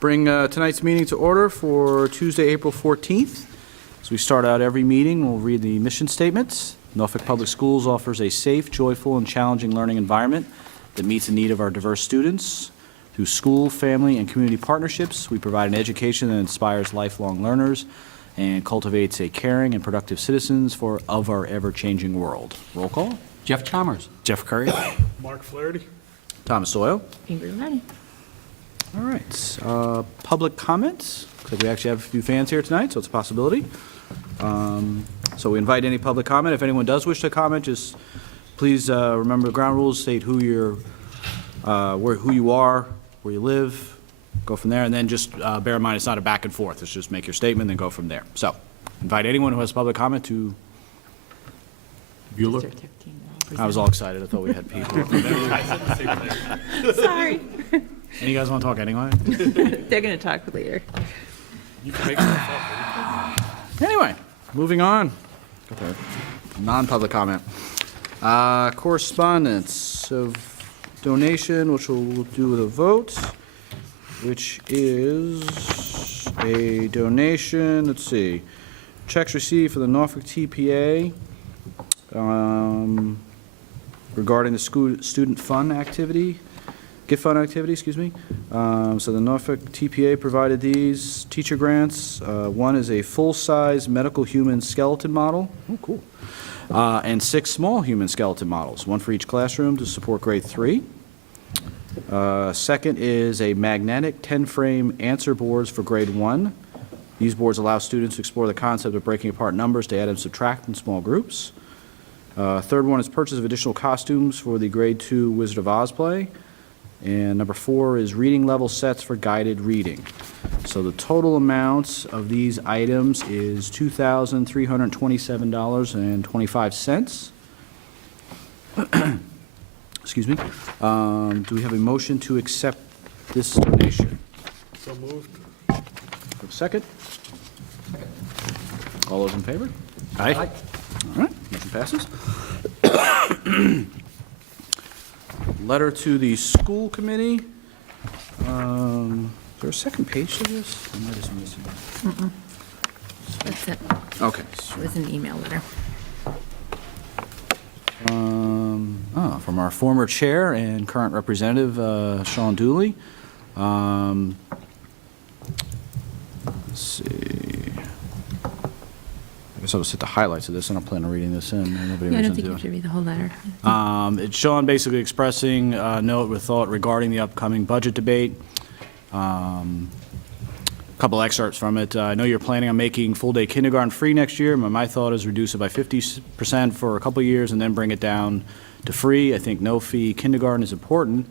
Bring tonight's meeting to order for Tuesday, April 14th. As we start out every meeting, we'll read the mission statements. Norfolk Public Schools offers a safe, joyful, and challenging learning environment that meets the need of our diverse students. Through school, family, and community partnerships, we provide an education that inspires lifelong learners and cultivates a caring and productive citizens of our ever-changing world. Roll call. Jeff Chalmers. Jeff Curry. Mark Flaherty. Thomas Doyle. Ingrid Rennie. All right. Public comments. Looks like we actually have a few fans here tonight, so it's a possibility. So we invite any public comment. If anyone does wish to comment, just please remember the ground rules. State who you are, where you live. Go from there, and then just bear in mind it's not a back and forth. It's just make your statement, then go from there. So invite anyone who has public comment to. Bueller. I was all excited. I thought we had people. Sorry. And you guys want to talk anyway? They're going to talk later. You can make stuff up. Anyway, moving on. Non-public comment. Correspondence of donation, which we'll do with a vote, which is a donation, let's see, checks received for the Norfolk TPA regarding the student fund activity. Gift fund activity, excuse me. So the Norfolk TPA provided these teacher grants. One is a full-size medical human skeleton model. Oh, cool. And 6 small human skeleton models, one for each classroom to support grade 3. Second is a magnetic 10-frame answer boards for grade 1. These boards allow students to explore the concept of breaking apart numbers to add and subtract in small groups. Third one is purchase of additional costumes for the grade 2 Wizard of Oz play. And number 4 is reading level sets for guided reading. So the total amount of these items is $2,327.25. Excuse me. Do we have a motion to accept this donation? So moved. Second? All those in favor? Aye. All right, motion passes. Letter to the school committee. Is there a second page to this? Or am I just missing? That's it. Okay. It was an email letter. From our former chair and current representative, Sean Dooley. Let's see. I guess I'll just hit the highlights of this. I don't plan on reading this in. Nobody I was don't think into you it. should read the whole letter. It's Sean basically expressing a note with thought regarding the upcoming budget debate. A couple excerpts from it. I know you're planning on making full-day kindergarten free next year. My thought is reduce it by 50% for a couple of years and then bring it down to free. I think no-fee kindergarten is important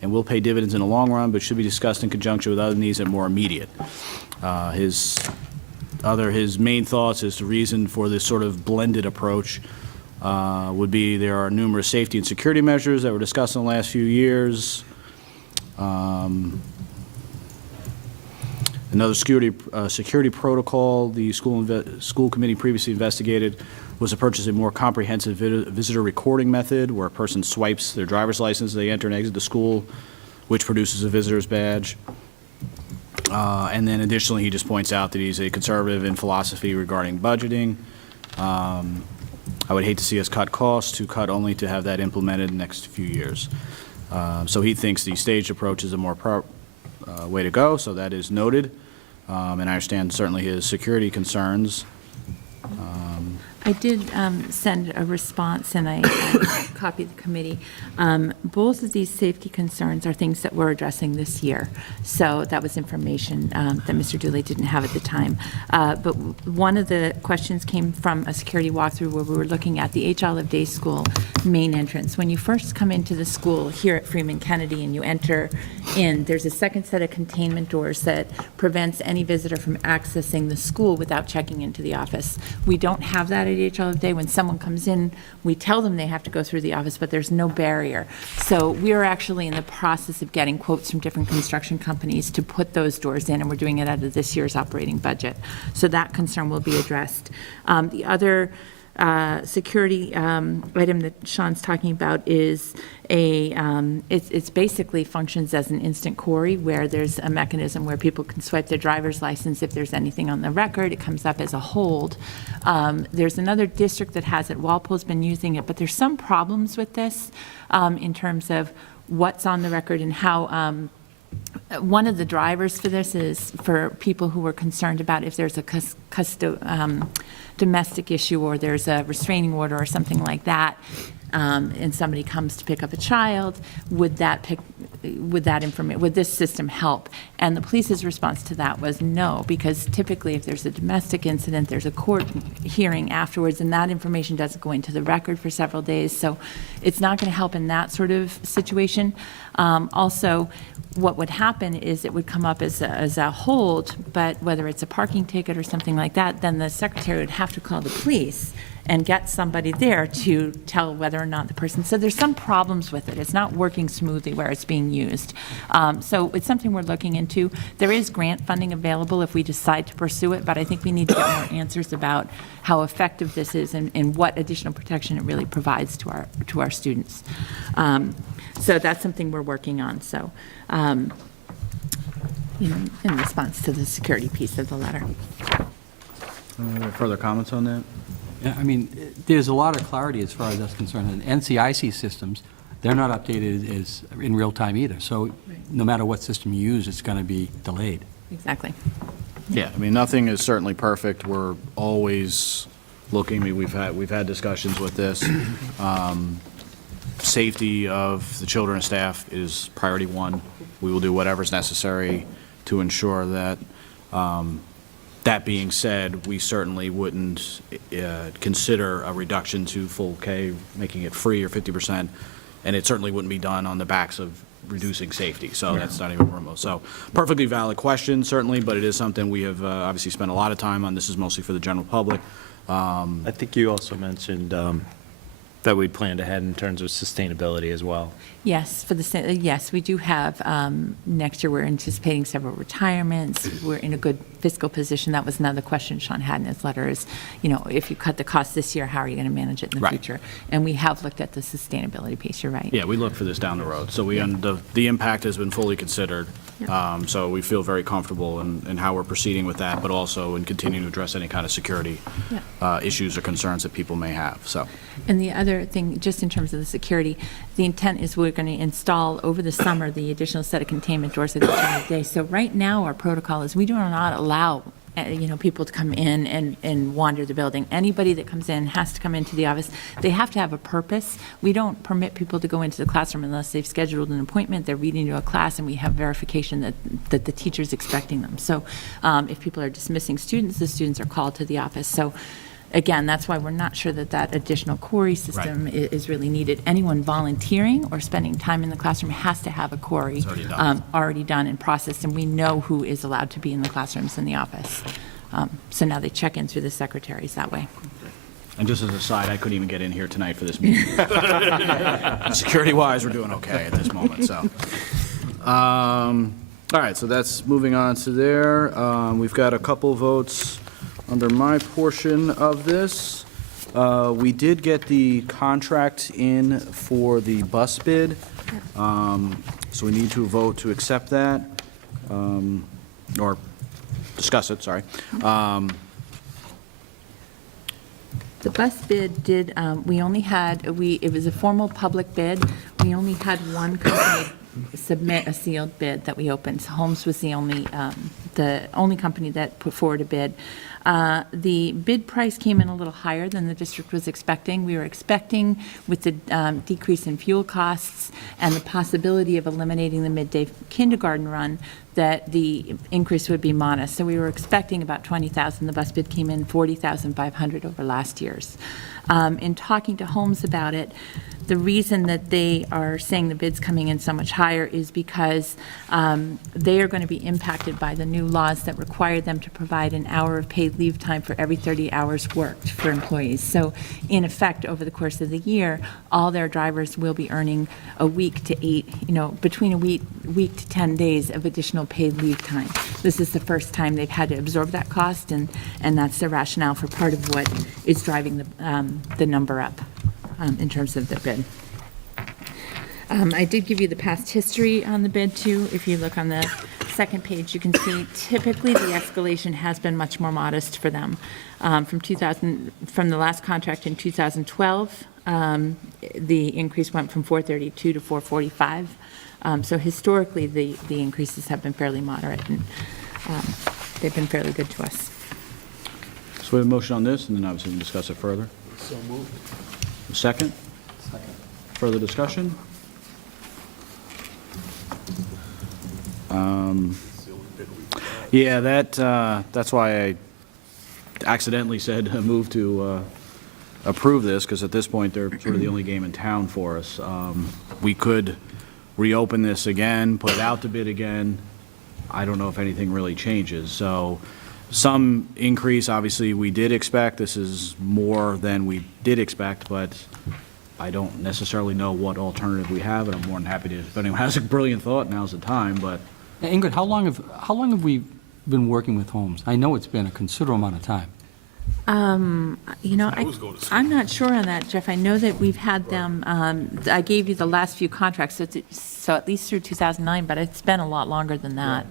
and will pay dividends in the long run, but should be discussed in conjunction with other needs that are more immediate. His main thoughts is the reason for this sort of blended approach would be there are numerous safety and security measures that were discussed in the last few years. Another security protocol the school committee previously investigated was to purchase a more comprehensive visitor recording method where a person swipes their driver's license as they enter and exit the school, which produces a visitor's badge. And then additionally, he just points out that he's a conservative in philosophy regarding budgeting. I would hate to see us cut costs to cut only to have that implemented in the next few years. So he thinks the staged approach is a more way to go, so that is noted. And I understand certainly his security concerns. I did send a response, and I copied the committee. Both of these safety concerns are things that we're addressing this year. So that was information that Mr. Dooley didn't have at the time. But one of the questions came from a security walkthrough where we were looking at the H. Olive Day School main entrance. When you first come into the school here at Freeman Kennedy and you enter in, there's a second set of containment doors that prevents any visitor from accessing the school without checking into the office. We don't have that at H. Olive Day. When someone comes in, we tell them they have to go through the office, but there's no barrier. So we are actually in the process of getting quotes from different construction companies to put those doors in, and we're doing it out of this year's operating budget. So that concern will be addressed. The other security item that Sean's talking about is it's basically functions as an instant query where there's a mechanism where people can swipe their driver's license. If there's anything on the record, it comes up as a hold. There's another district that has it. Walpole's been using it, but there's some problems with this in terms of what's on the record and how one of the drivers for this is for people who are concerned about if there's a domestic issue or there's a restraining order or something like that, and somebody comes to pick up a child, would this system help? And the police's response to that was no, because typically if there's a domestic incident, there's a court hearing afterwards, and that information doesn't go into the record for several days, so it's not going to help in that sort of situation. Also, what would happen is it would come up as a hold, but whether it's a parking ticket or something like that, then the secretary would have to call the police and get somebody there to tell whether or not the person, so there's some problems with it. It's not working smoothly where it's being used. So it's something we're looking into. There is grant funding available if we decide to pursue it, but I think we need to get more answers about how effective this is and what additional protection it really provides to our students. So that's something we're working on. So, in response to the security piece of the letter. Further comments on that? Yeah, I mean, there's a lot of clarity as far as that's concerned. And NCIC systems, they're not updated as in real time either. So no matter what system you use, it's going to be delayed. Exactly. Yeah, I mean, nothing is certainly perfect. We're always looking. I mean, we've had discussions with this. Safety of the children and staff is priority one. We will do whatever's necessary to ensure that. That being said, we certainly wouldn't consider a reduction to full K, making it free or 50%, and it certainly wouldn't be done on the backs of reducing safety, so that's not even remote. So perfectly valid question, certainly, but it is something we have obviously spent a lot of time on. This is mostly for the general public. I think you also mentioned that we planned ahead in terms of sustainability as well. Yes, yes, we do have, next year, we're anticipating several retirements. We're in a good fiscal position. That was another question Sean had in his letter is, if you cut the cost this year, how are you going to manage it in the future? And we have looked at the sustainability piece, you're right. Yeah, we look for this down the road. So the impact has been fully considered. So we feel very comfortable in how we're proceeding with that, but also in continuing to address any kind of security issues or concerns that people may have. So. And the other thing, just in terms of the security, the intent is we're going to install over the summer the additional set of containment doors at the end of the day. So right now, our protocol is we do not allow people to come in and wander the building. Anybody that comes in has to come into the office. They have to have a purpose. We don't permit people to go into the classroom unless they've scheduled an appointment, they're reading to a class, and we have verification that the teacher's expecting them. So if people are dismissing students, the students are called to the office. So again, that's why we're not sure that additional query system is really needed. Anyone volunteering or spending time in the classroom has to have a query already done and processed, and we know who is allowed to be in the classrooms in the office. So now they check in through the secretaries that way. And just as a side, I couldn't even get in here tonight for this meeting. Security-wise, we're doing okay at this moment, so. All right, so that's moving on to there. We've got a couple votes under my portion of this. We did get the contract in for the bus bid, so we need to vote to accept that, or discuss it, sorry. The bus bid did, we only had, it was a formal public bid. We only had one company submit a sealed bid that we opened. Holmes was the only company that put forward a bid. The bid price came in a little higher than the district was expecting. We were expecting, with the decrease in fuel costs and the possibility of eliminating the midday kindergarten run, that the increase would be modest. So we were expecting about $20,000. The bus bid came in $40,500 over last year's. In talking to Holmes about it, the reason that they are saying the bid's coming in so much higher is because they are going to be impacted by the new new laws that require them to provide an hour of paid leave time for every 30 hours worked for employees. So in effect, over the course of the year, all their drivers will be earning a week to 8, between a week to 10 days of additional paid leave time. This is the first time they've had to absorb that cost, and that's the rationale for part of what is driving the number up in terms of the bid. I did give you the past history on the bid, too. If you look on the second page, you can see typically the escalation has been much more modest for them. From the last contract in 2012, the increase went from 432 to 445. So historically, the increases have been fairly moderate, and they've been fairly good to us. So we have a motion on this, and then obviously we can discuss it further. So moved. Second? Second. Further discussion? Yeah, that's why I accidentally said move to approve this, because at this point, they're sort of the only game in town for us. We could reopen this again, put it out to bid again. I don't know if anything really changes. So some increase, obviously, we did expect. This is more than we did expect, but I don't necessarily know what alternative we have, and I'm more than happy to, if anyone has a brilliant thought, now's the time, but Ingrid, how long have we been working with homes? I know it's been a considerable amount of time. I was going to school. I'm not sure on that, Jeff. I know that we've had them, I gave you the last few contracts, so at least through 2009, but it's been a lot longer than that.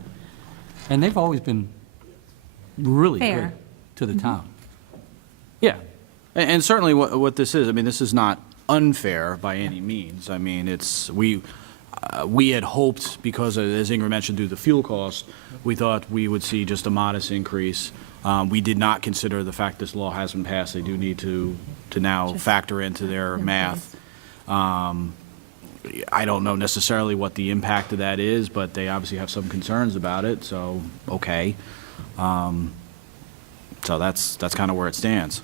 And they've always been really Fair. good to the town. yeah. And certainly what this is, I mean, this is not unfair by any means. I mean, we had hoped, because as Ingrid mentioned, through the fuel cost, we thought we would see just a modest increase. We did not consider the fact this law has been passed. They do need to now factor into their math. I don't know necessarily what the impact of that is, but they obviously have some concerns about it, so, okay. So that's kind of where it stands.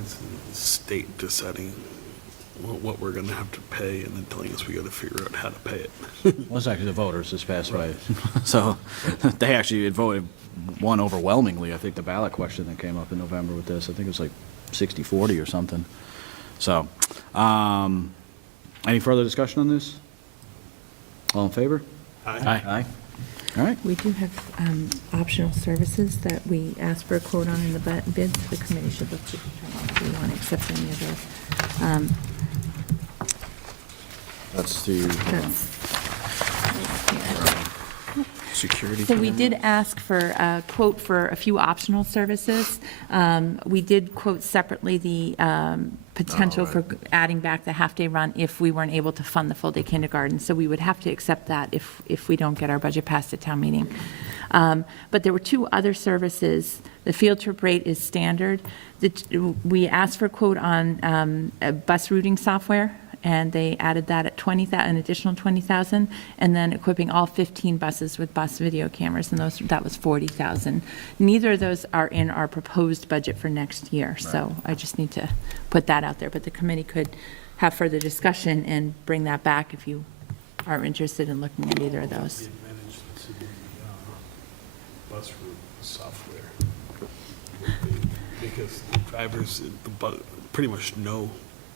It's the state deciding what we're going to have to pay and then telling us we got to figure out how to pay it. Well, it's actually the voters this past way. So they actually voted one overwhelmingly. I think the ballot question that came up in November with this, I think it was like 60-40 or something. So, any further discussion on this? All in favor? Aye. Aye. All right. We do have optional services that we asked for a quote on in the bids. The committee should look to determine if we want to accept any of those. That's the, security. So we did ask for a quote for a few optional services. We did quote separately the potential for adding back the half-day run if we weren't able to fund the full-day kindergarten. So we would have to accept that if we don't get our budget passed at town meeting. But there were two other services. The field trip rate is standard. We asked for a quote on bus routing software, and they added that at an additional $20,000, and then equipping all 15 buses with bus video cameras, and that was $40,000. Neither of those are in our proposed budget for next year, so I just need to put that out there. But the committee could have further discussion and bring that back if you are interested in looking at either of those. The advantage to the bus route software would be, because the drivers, pretty much know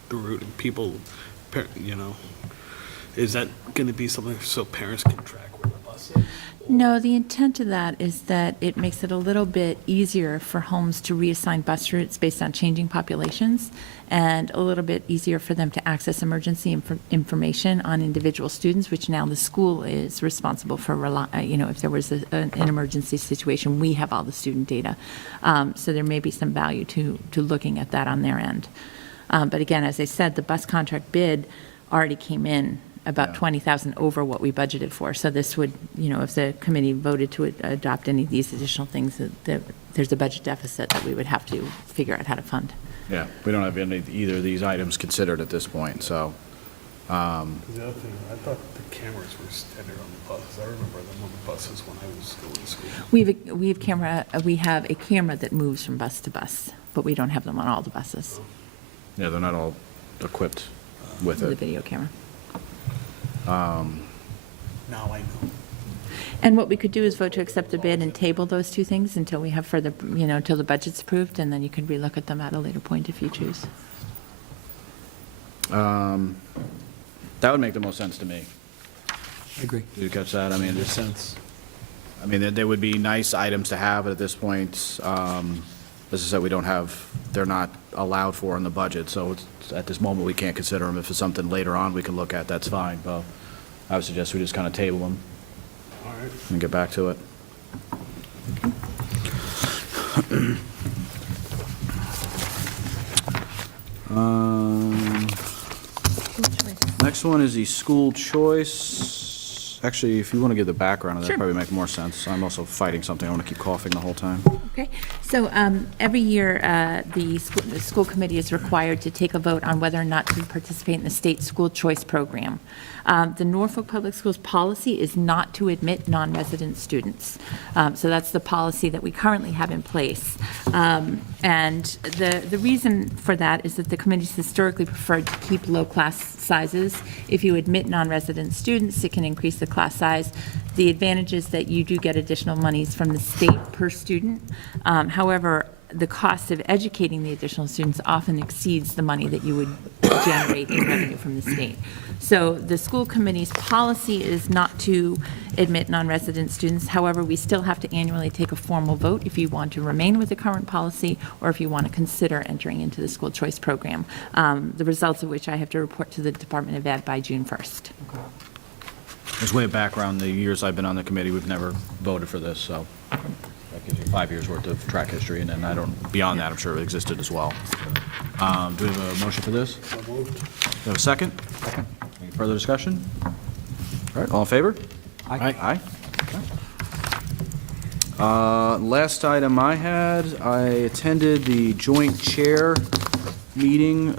the route, and people, is that going to be something so parents can track where the bus is? No, the intent of that is that it makes it a little bit easier for homes to reassign bus routes based on changing populations, and a little bit easier for them to access emergency information on individual students, which now the school is responsible for, if there was an emergency situation, we have all the student data. So there may be some value to looking at that on their end. But again, as I said, the bus contract bid already came in about $20,000 over what we budgeted for. So this would, if the committee voted to adopt any of these additional things, there's a budget deficit that we would have to figure out how to fund. Yeah, we don't have either of these items considered at this point, so. The other thing, I thought the cameras were standard on the buses. I remember them on the buses when I was going to school. We have a camera that moves from bus to bus, but we don't have them on all the buses, Yeah, they're not all equipped with the it. video camera. Now I know. And what we could do is vote to accept the bid and table those two things until we have further, until the budget's approved, and then you can relook at them at a later point if you choose. That would make the most sense to me. I agree. Did you catch that? I mean, Makes sense. I mean, they would be nice items to have, but at this point, as I said, we don't have, they're not allowed for in the budget, so at this moment, we can't consider them. If it's something later on we can look at, that's fine, but I would suggest we just kind of table them All right. and get back to it. Next one is the school choice. Actually, if you want to give the background of that, Sure. probably make more sense. I'm also fighting something. I want to keep coughing the whole time. Okay, so every year, the school committee is required to take a vote on whether or not to participate in the state school choice program. The Norfolk Public Schools policy is not to admit non-resident students. So that's the policy that we currently have in place. And the reason for that is that the committee's historically preferred to keep low class sizes. If you admit non-resident students, it can increase the class size. The advantage is that you do get additional monies from the state per student. However, the cost of educating the additional students often exceeds the money that you would generate in revenue from the state. So the school committee's policy is not to admit non-resident students. However, we still have to annually take a formal vote if you want to remain with the current policy or if you want to consider entering into the school choice program, the results of which I have to report to the Department of Ed by June 1st. As way of background, the years I've been on the committee, we've never voted for this, so that gives you 5 years' worth of track history, and then beyond that, I'm sure it existed as well. Do we have a motion for this? So moved. Do we have a second? Second. Any further discussion? All right, all in favor? Aye. Aye. Okay. Last item I had, I attended the joint chair meeting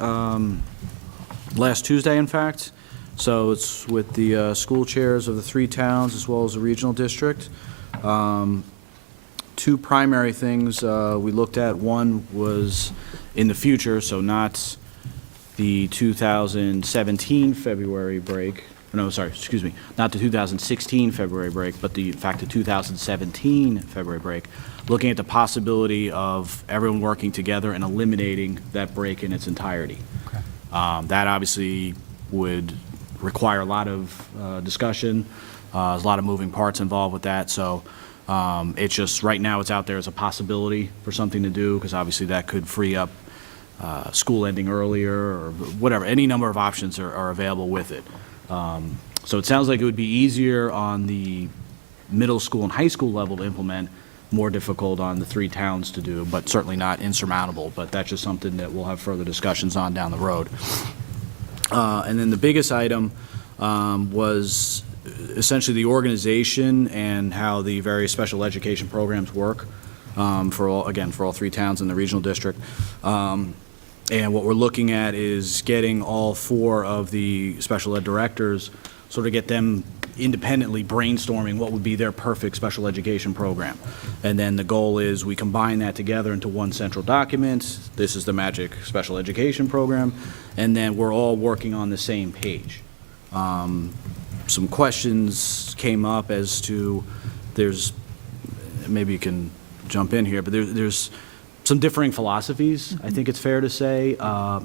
last Tuesday, in fact. So it's with the school chairs of the 3 towns as well as the regional district. 2 primary things we looked at. One was in the future, so not the 2017 February break. No, sorry, excuse me, not the 2016 February break, but in fact, the 2017 February break, looking at the possibility of everyone working together and eliminating that break in its entirety. Okay. That obviously would require a lot of discussion. There's a lot of moving parts involved with that, so it's just, right now, it's out there as a possibility for something to do, because obviously that could free up school ending earlier, or whatever. Any number of options are available with it. So it sounds like it would be easier on the middle school and high school level to implement, more difficult on the 3 towns to do, but certainly not insurmountable. But that's just something that we'll have further discussions on down the road. And then the biggest item was essentially the organization and how the various special education programs work for all 3 towns in the regional district. And what we're looking at is getting all 4 of the special ed directors, sort of get them independently brainstorming what would be their perfect special education program. And then the goal is we combine that together into one central document. This is the magic special education program. And then we're all working on the same page. Some questions came up as to, maybe you can jump in here, but there's some differing philosophies, I think it's fair to say,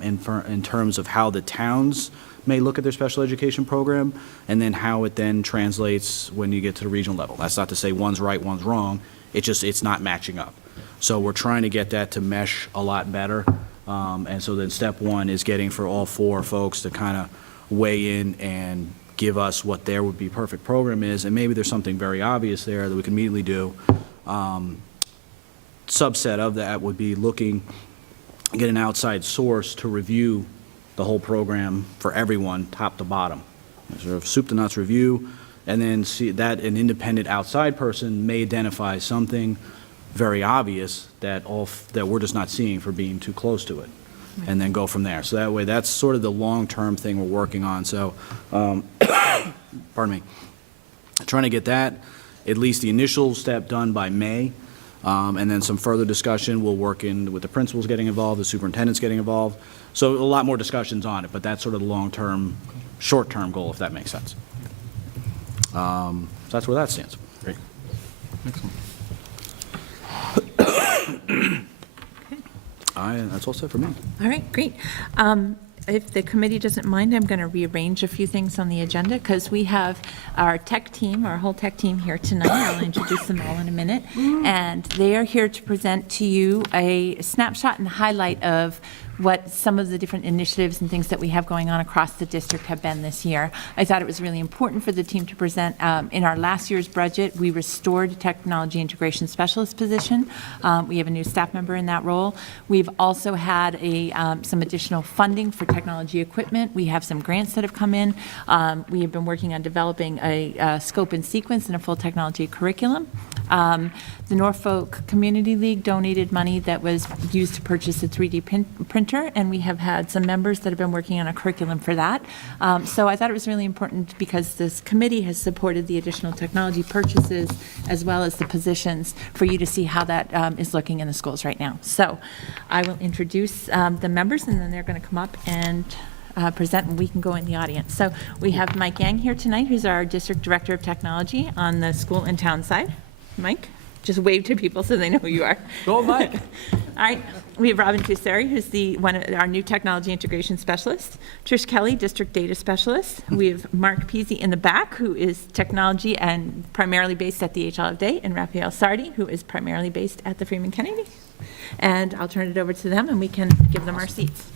in terms of how the towns may look at their special education program, and then how it then translates when you get to the regional level. That's not to say one's right, one's wrong, it's not matching up. So we're trying to get that to mesh a lot better, and so then step 1 is getting for all 4 folks to kind of weigh in and give us what their would be perfect program is, and maybe there's something very obvious there that we can immediately do. Subset of that would be get an outside source to review the whole program for everyone, top to bottom. Sort of soup to nuts review, and then see that an independent outside person may identify something very obvious that we're just not seeing for being too close to it, and then go from there. So that way, that's sort of the long-term thing we're working on. So, pardon me, trying to get that, at least the initial step done by May, and then some further discussion. We'll work in with the principals getting involved, the superintendents getting involved. So a lot more discussions on it, but that's sort of the long-term, short-term goal, if that makes sense. So that's where that stands. Great. That's all set for me. All right, great. If the committee doesn't mind, I'm going to rearrange a few things on the agenda because we have our tech team, our whole tech team here tonight. I'll introduce them all in a minute. And they are here to present to you a snapshot and highlight of what some of the different initiatives and things that we have going on across the district have been this year. I thought it was really important for the team to present. In our last year's budget, we restored a technology integration specialist position. We have a new staff member in that role. We've also had some additional funding for technology equipment. We have some grants that have come in. We have been working on developing a scope and sequence and a full technology curriculum. The Norfolk Community League donated money that was used to purchase a 3D printer, and we have had some members that have been working on a curriculum for that. So I thought it was really important because this committee has supported the additional technology purchases as well as the positions for you to see how that is looking in the schools right now. So I will introduce the members, and then they're going to come up and present, and we can go in the audience. So we have Mike Yang here tonight, who's our District Director of Technology on the school and town side. Mike, just wave to people so they know who you are. Go, Mike. All right. We have Robin Fusari, who's one of our new technology integration specialist. Trish Kelly, District Data Specialist. We have Mark Peasy in the back, who is technology and primarily based at the HL of Day, and Raphael Sardi, who is primarily based at the Freeman Kennedy. And I'll turn it over to them, and we can give them our seats.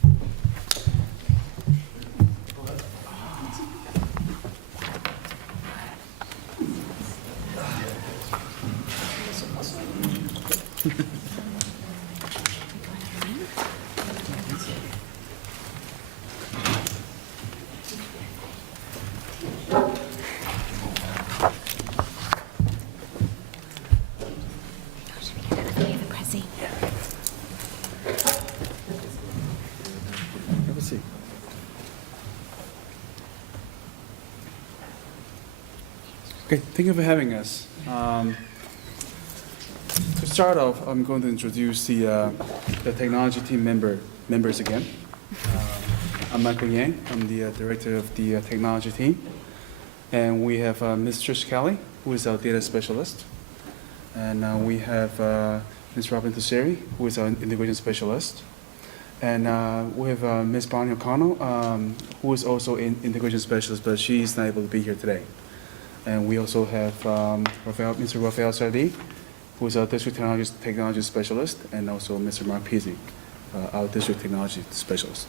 Have a seat. Okay, thank you for having us. To start off, I'm going to introduce the technology team members again. I'm Michael Yang. I'm the director of the technology team. And we have Ms. Trish Kelly, who is our data specialist. And we have Ms. Robin Fusari, who is our integration specialist. And we have Ms. Bonnie O'Connell, who is also an integration specialist, but she's not able to be here today. And we also have Mr. Raphael Sardi, who is our district technology specialist, and also Mr. Mark Peasy, our district technology specialist.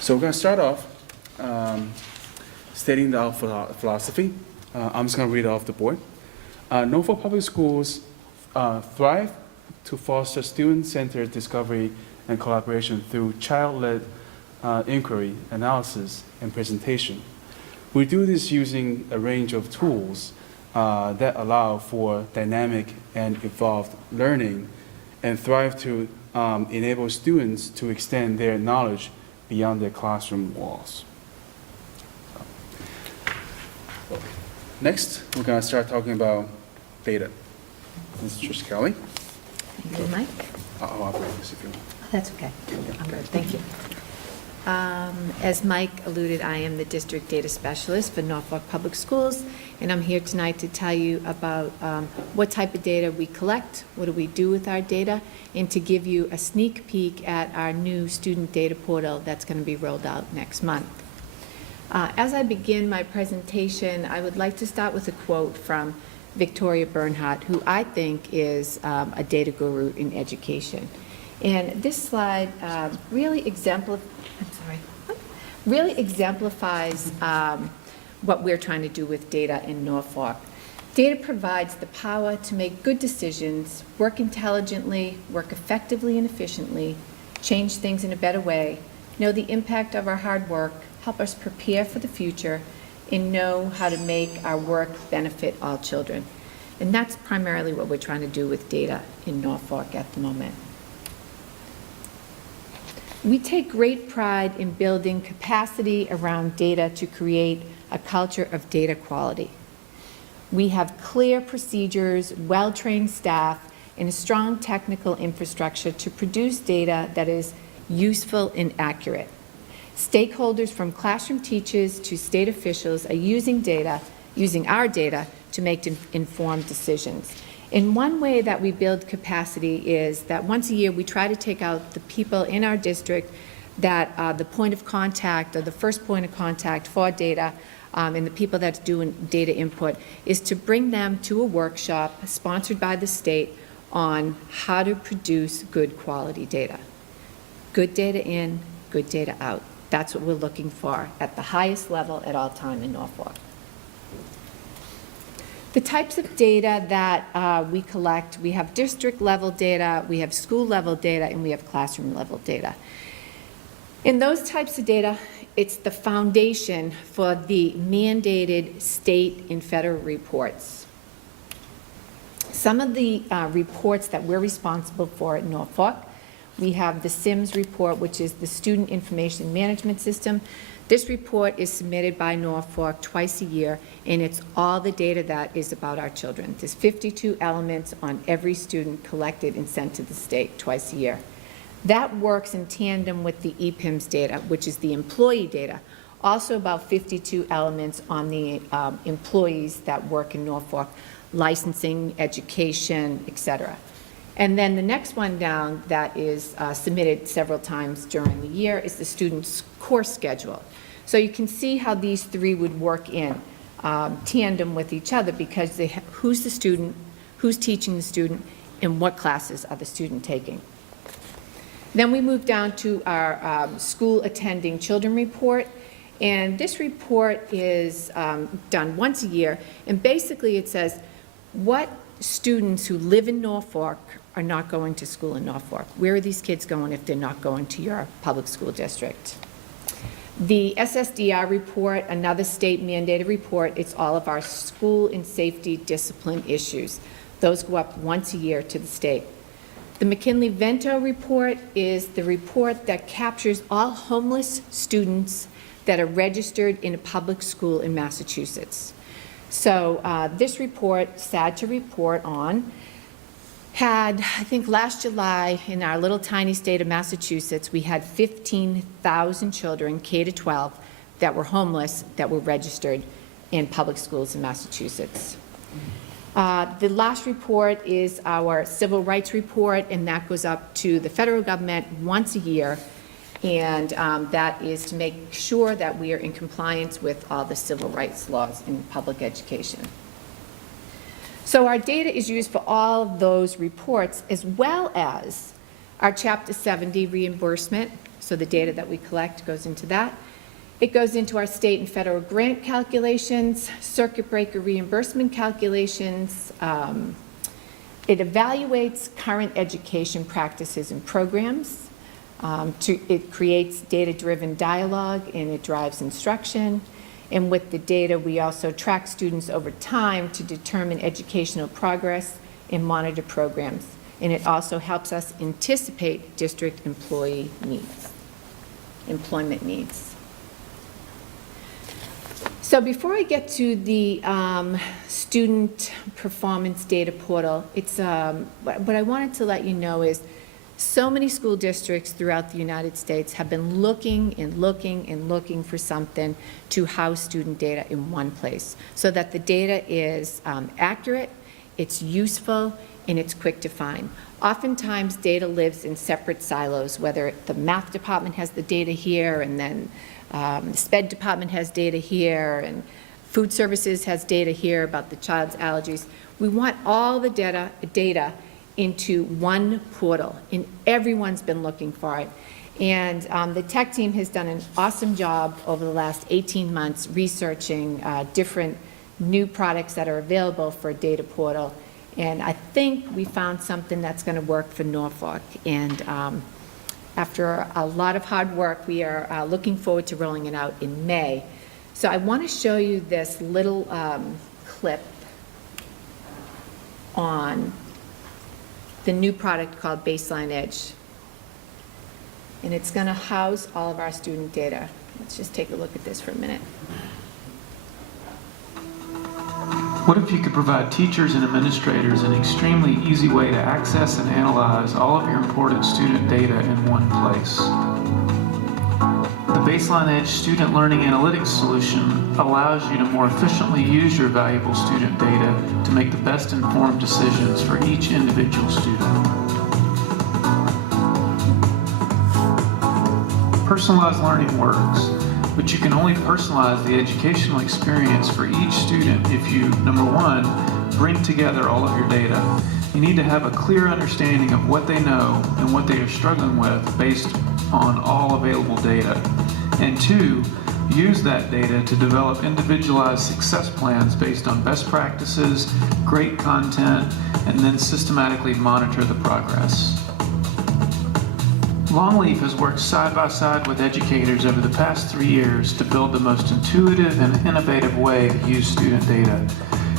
So we're going to start off stating our philosophy. I'm just going to read it off the board. Norfolk Public Schools thrive to foster student-centered discovery and collaboration through child-led inquiry, analysis, and presentation. We do this using a range of tools that allow for dynamic and evolved learning and thrive to enable students to extend their knowledge beyond their classroom walls. Next, we're going to start talking about data. Ms. Trish Kelly. Thank you, Mike. I'll operate this if you want. That's okay. I'm good, thank you. As Mike alluded, I am the District Data Specialist for Norfolk Public Schools, and I'm here tonight to tell you about what type of data we collect, what do we do with our data, and to give you a sneak peek at our new student data portal that's going to be rolled out next month. As I begin my presentation, I would like to start with a quote from Victoria Bernhardt, who I think is a data guru in education. And this slide really exemplifies what we're trying to do with data in Norfolk. Data provides the power to make good decisions, work intelligently, work effectively and efficiently, change things in a better way, know the impact of our hard work, help us prepare for the future, and know how to make our work benefit all children. And that's primarily what we're trying to do with data in Norfolk at the moment. We take great pride in building capacity around data to create a culture of data quality. We have clear procedures, well-trained staff, and a strong technical infrastructure to produce data that is useful and accurate. Stakeholders from classroom teachers to state officials are using data using our data to make informed decisions. And one way that we build capacity is that once a year, we try to take out the people in our district that are the point of contact or the first point of contact for data, and the people that's doing data input, is to bring them to a workshop sponsored by the state on how to produce good quality data. Good data in, good data out. That's what we're looking for at the highest level at all time in Norfolk. The types of data that we collect, we have district-level data, we have school-level data, and we have classroom-level data. In those types of data, it's the foundation for the mandated state and federal reports. Some of the reports that we're responsible for at Norfolk, we have the SIMS report, which is the Student Information Management System. This report is submitted by Norfolk twice a year, and it's all the data that is about our children. There's 52 elements on every student collected and sent to the state twice a year. That works in tandem with the EPIMS data, which is the employee data. Also about 52 elements on the employees that work in Norfolk, licensing, education, et cetera. And then the next one down that is submitted several times during the year is the student's course schedule. So you can see how these three would work in tandem with each other, because they who's the student, who's teaching the student, and what classes are the student taking. Then we move down to our school attending children report. And this report is done once a year. And basically it says what students who live in Norfolk are not going to school in Norfolk. Where are these kids going if they're not going to your public school district? The SSDR report, another state mandated report, it's all of our school and safety discipline issues. Those go up once a year to the state. The McKinley-Vento report is the report that captures all homeless students that are registered in a public school in Massachusetts. So this report, sad to report on, had, I think last July, in our little tiny state of Massachusetts, we had 15,000 children, K-12, that were homeless, that were registered in public schools in Massachusetts. The last report is our civil rights report, and that goes up to the federal government once a year, and that is to make sure that we are in compliance with all the civil rights laws in public education. So our data is used for all of those reports, as well as our Chapter 70 reimbursement. So the data that we collect goes into that. It goes into our state and federal grant calculations, circuit breaker reimbursement calculations. It evaluates current education practices and programs. It creates data-driven dialogue, and it drives instruction. And with the data, we also track students over time to determine educational progress and monitor programs. And it also helps us anticipate district employee needs, employment needs. So before I get to the student performance data portal, it's what I wanted to let you know is so many school districts throughout the United States have been looking and looking and looking for something to house student data in one place, so that the data is accurate, it's useful, and it's quick to find. Oftentimes, data lives in separate silos, whether the math department has the data here, and then the SPED department has data here, and food services has data here about the child's allergies. We want all the data into one portal, and everyone's been looking for it. And the tech team has done an awesome job over the last 18 months researching different new products that are available for a data portal. And I think we found something that's going to work for Norfolk. And after a lot of hard work, we are looking forward to rolling it out in May. So I want to show you this little clip on the new product called Baseline Edge. And it's going to house all of our student data. Let's just take a look at this for a minute. What if you could provide teachers and administrators an extremely easy way to access and analyze all of your important student data in one place? The Baseline Edge Student Learning Analytics solution allows you to more efficiently use your valuable student data to make the best informed decisions for each individual student. Personalized learning works, but you can only personalize the educational experience for each student if you, number one, bring together all of your data. You need to have a clear understanding of what they know and what they are struggling with based on all available data. And two, use that data to develop individualized success plans based on best practices, great content, and then systematically monitor the progress. Longleaf has worked side by side with educators over the past 3 years to build the most intuitive and innovative way to use student data.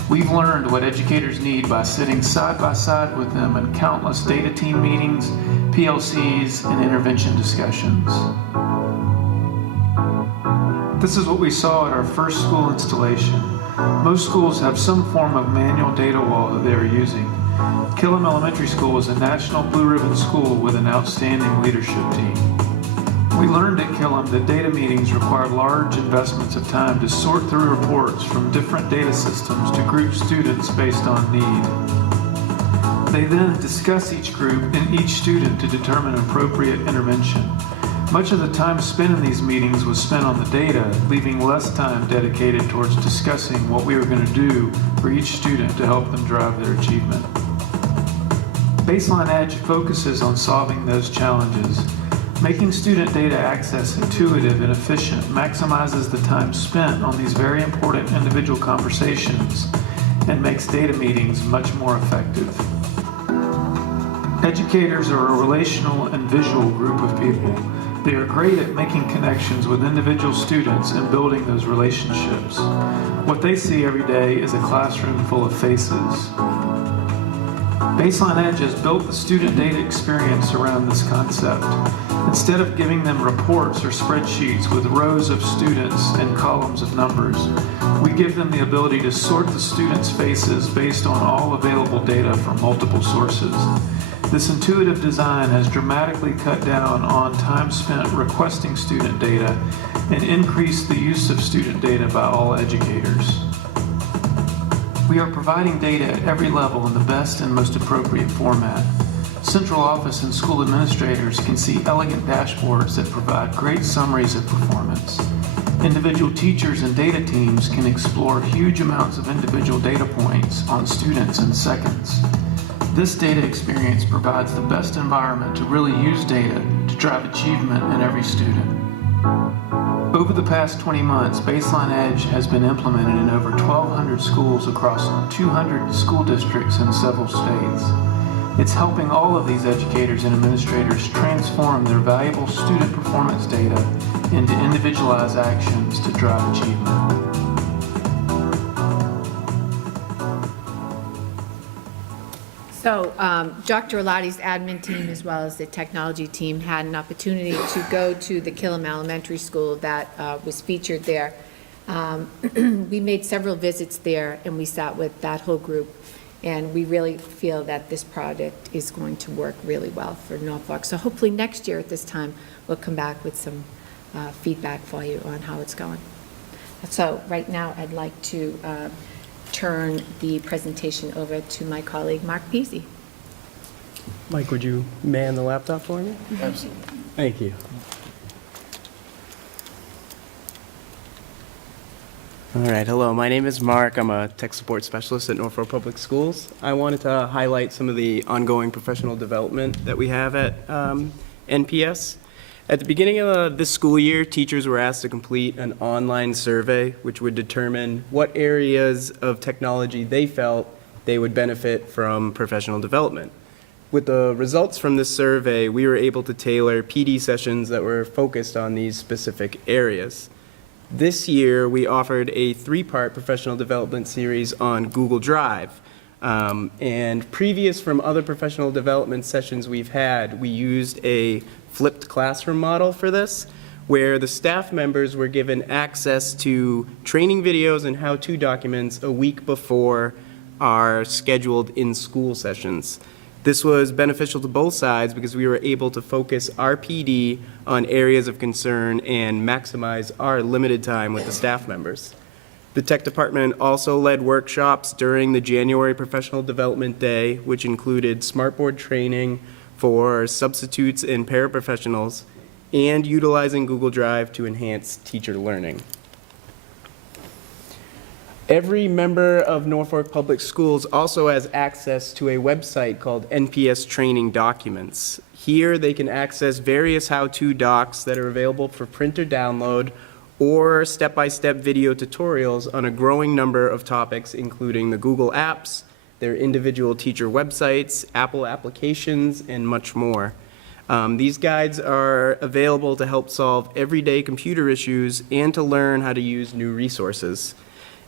We've learned what educators need by sitting side by side with them in countless data team meetings, PLCs, and intervention discussions. This is what we saw at our first school installation. Most schools have some form of manual data wall that they are using. Killam Elementary School is a national blue ribbon school with an outstanding leadership team. We learned at Killam that data meetings require large investments of time to sort through reports from different data systems to group students based on need. They then discuss each group and each student to determine appropriate intervention. Much of the time spent in these meetings was spent on the data, leaving less time dedicated towards discussing what we were going to do for each student to help them drive their achievement. Baseline Edge focuses on solving those challenges. Making student data access intuitive and efficient maximizes the time spent on these very important individual conversations and makes data meetings much more effective. Educators are a relational and visual group of people. They are great at making connections with individual students and building those relationships. What they see every day is a classroom full of faces. Baseline Edge has built the student data experience around this concept. Instead of giving them reports or spreadsheets with rows of students and columns of numbers, we give them the ability to sort the students' faces based on all available data from multiple sources. This intuitive design has dramatically cut down on time spent requesting student data and increased the use of student data by all educators. We are providing data at every level in the best and most appropriate format. Central office and school administrators can see elegant dashboards that provide great summaries of performance. Individual teachers and data teams can explore huge amounts of individual data points on students in seconds. This data experience provides the best environment to really use data to drive achievement in every student. Over the past 20 months, Baseline Edge has been implemented in over 1,200 schools across 200 school districts in several states. It's helping all of these educators and administrators transform their valuable student performance data into individualized actions to drive achievement. So Dr. Eladi's admin team, as well as the technology team, had an opportunity to go to the Killam Elementary School that was featured there. We made several visits there, and we sat with that whole group, and we really feel that this project is going to work really well for Norfolk. So hopefully next year at this time, we'll come back with some feedback for you on how it's going. So right now, I'd like to turn the presentation over to my colleague, Mark Peasy. Mike, would you man the laptop for me? Absolutely. Thank you. All right, hello, my name is Mark. I'm a tech support specialist at Norfolk Public Schools. I wanted to highlight some of the ongoing professional development that we have at NPS. At the beginning of this school year, teachers were asked to complete an online survey which would determine what areas of technology they felt they would benefit from professional development. With the results from this survey, we were able to tailor PD sessions that were focused on these specific areas. This year, we offered a 3-part professional development series on Google Drive. And previous from other professional development sessions we've had, we used a flipped classroom model for this, where the staff members were given access to training videos and how-to documents a week before our scheduled in-school sessions. This was beneficial to both sides because we were able to focus our PD on areas of concern and maximize our limited time with the staff members. The tech department also led workshops during the January Professional Development Day, which included smartboard training for substitutes and paraprofessionals, and utilizing Google Drive to enhance teacher learning. Every member of Norfolk Public Schools also has access to a website called NPS Training Documents. Here they can access various how-to docs that are available for print or download, or step-by-step video tutorials on a growing number of topics, including the Google apps, their individual teacher websites, Apple applications, and much more. These guides are available to help solve everyday computer issues and to learn how to use new resources.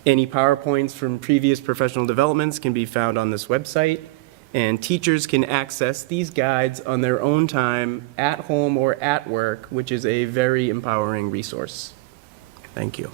Any PowerPoints from previous professional developments can be found on this website, and teachers can access these guides on their own time, at home or at work, which is a very empowering resource. Thank you.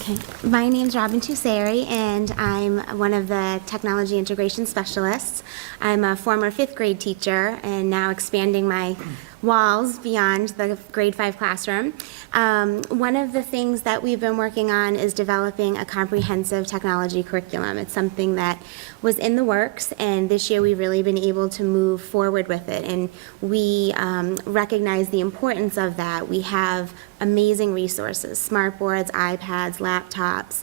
Okay. My name's Robin Tusseri, and I'm one of the technology integration specialists. I'm a former 5th grade teacher and now expanding my walls beyond the grade 5 classroom. One of the things that we've been working on is developing a comprehensive technology curriculum. It's something that was in the works, and this year we've really been able to move forward with it, and we recognize the importance of that. We have amazing resources, smartboards, iPads, laptops,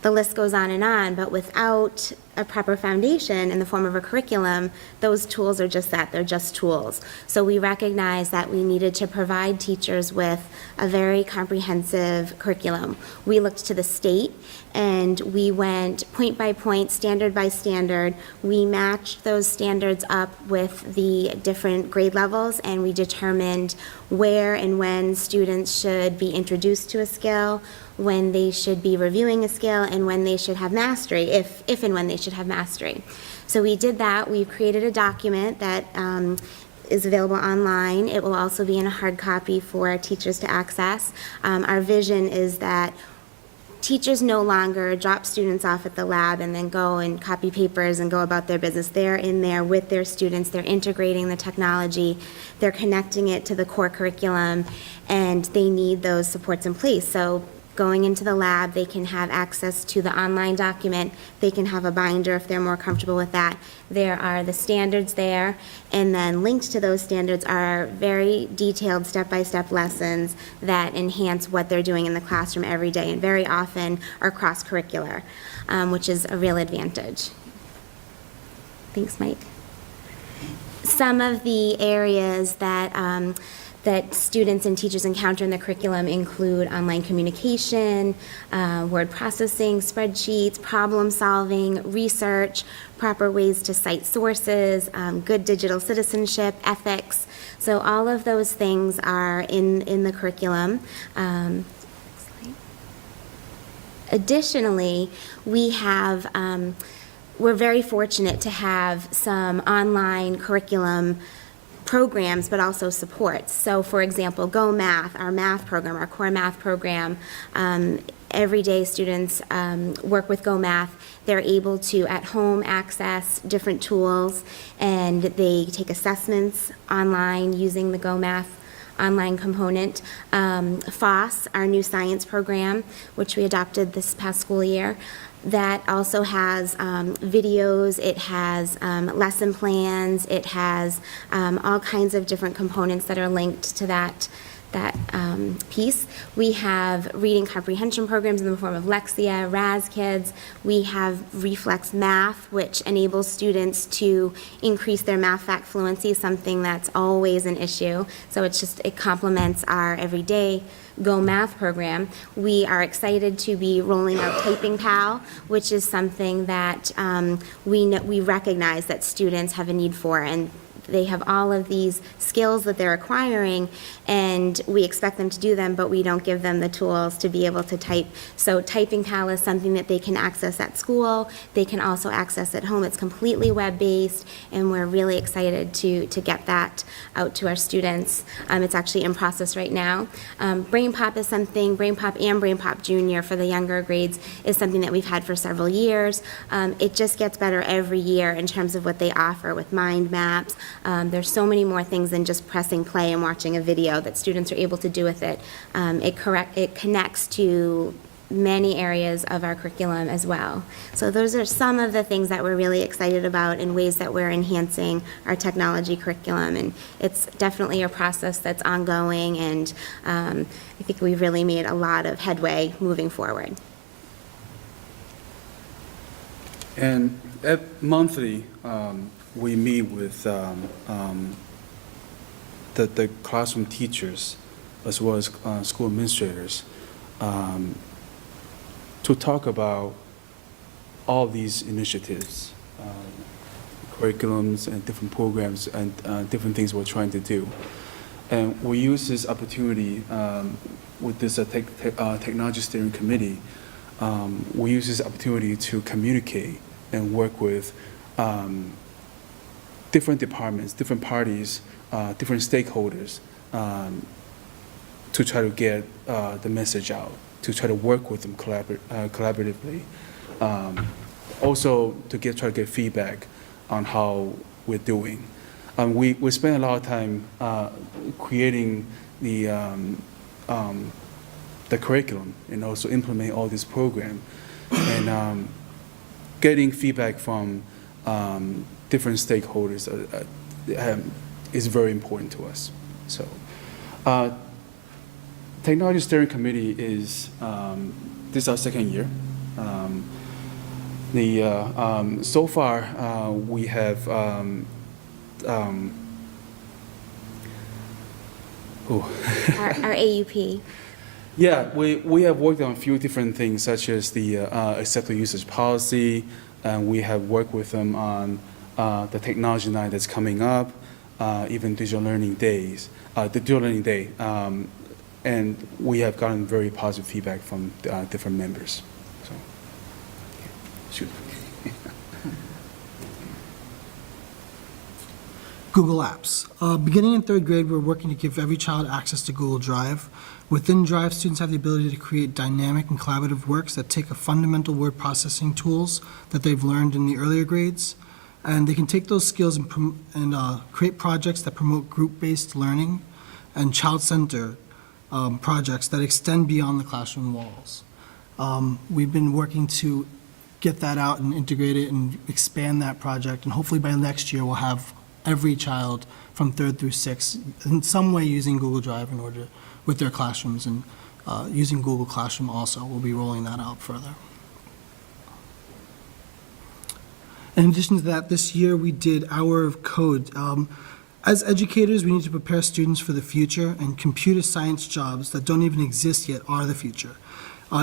the list goes on, but without a proper foundation in the form of a curriculum, those tools are just that, they're just tools. So we recognize that we needed to provide teachers with a very comprehensive curriculum. We looked to the state and we went point by point, standard by standard. We matched those standards up with the different grade levels, and we determined where and when students should be introduced to a skill, when they should be reviewing a skill, and when they should have mastery, if and when they should have mastery. So we did that. We've created a document that is available online. It will also be in a hard copy for teachers to access. Our vision is that teachers no longer drop students off at the lab and then go and copy papers and go about their business. They're in there with their students. They're integrating the technology. They're connecting it to the core curriculum, and they need those supports in place. So going into the lab, they can have access to the online document. They can have a binder if they're more comfortable with that. There are the standards there, and then linked to those standards are very detailed step-by-step lessons that enhance what they're doing in the classroom every day, and very often are cross-curricular, which is a real advantage. Thanks, Mike. Some of the areas that that students and teachers encounter in the curriculum include online communication, word processing, spreadsheets, problem solving, research, proper ways to cite sources, good digital citizenship, ethics. So all of those things are in the curriculum. Additionally, we're very fortunate to have some online curriculum programs, but also supports. So for example, Go Math, our math program, our core math program, every day students work with Go Math. They're able to at home access different tools, and they take assessments online using the Go Math online component. FOSS, our new science program, which we adopted this past school year, that also has videos, it has lesson plans, it has all kinds of different components that are linked to that piece. We have reading comprehension programs in the form of Lexia, Raz Kids. We have Reflex Math, which enables students to increase their math fact fluency, something that's always an issue. So it complements our everyday Go Math program. We are excited to be rolling out Typing Pal, which is something that we recognize that students have a need for, and they have all of these skills that they're acquiring, and we expect them to do them, but we don't give them the tools to be able to type. So Typing Pal is something that they can access at school. They can also access at home. It's completely web-based, and we're really excited to get that out to our students. It's actually in process right now. Brain Pop is something, Brain Pop and Brain Pop Junior for the younger grades is something that we've had for several years. It just gets better every year in terms of what they offer with mind maps. There's so many more things than just pressing play and watching a video that students are able to do with it. It connects to many areas of our curriculum as well. So those are some of the things that we're really excited about and ways that we're enhancing our technology curriculum. And it's definitely a process that's ongoing, and I think we've really made a lot of headway moving forward. And monthly, we meet with the classroom teachers as well as school administrators to talk about all these initiatives, curriculums and different programs and different things we're trying to do. And we use this opportunity with this technology steering committee. We use this opportunity to communicate and work with different departments, different parties, different stakeholders to try to get the message out, to try to work with them collaboratively. Also to try to get feedback on how we're doing. We spend a lot of time creating the curriculum and also implementing all this program, and getting feedback from different stakeholders is very important to us. So, Technology Steering Committee is this is our second year. So far we have Our AUP. Yeah, we have worked on a few different things, such as the acceptable usage policy, and we have worked with them on the technology night that's coming up, even digital learning days, the digital learning day, and we have gotten very positive feedback from different members. So, shoot. Google Apps. Beginning in third grade, we're working to give every child access to Google Drive. Within Drive, students have the ability to create dynamic and collaborative works that take a fundamental word processing tools that they've learned in the earlier grades, and they can take those skills and create projects that promote group-based learning and child-centered projects that extend beyond the classroom walls. We've been working to get that out and integrate it and expand that project, and hopefully by next year we'll have every child from 3rd through 6th in some way using Google Drive in order with their classrooms, and using Google Classroom also. We'll be rolling that out further. In addition to that, this year we did Hour of Code. As educators, we need to prepare students for the future, and computer science jobs that don't even exist yet are the future.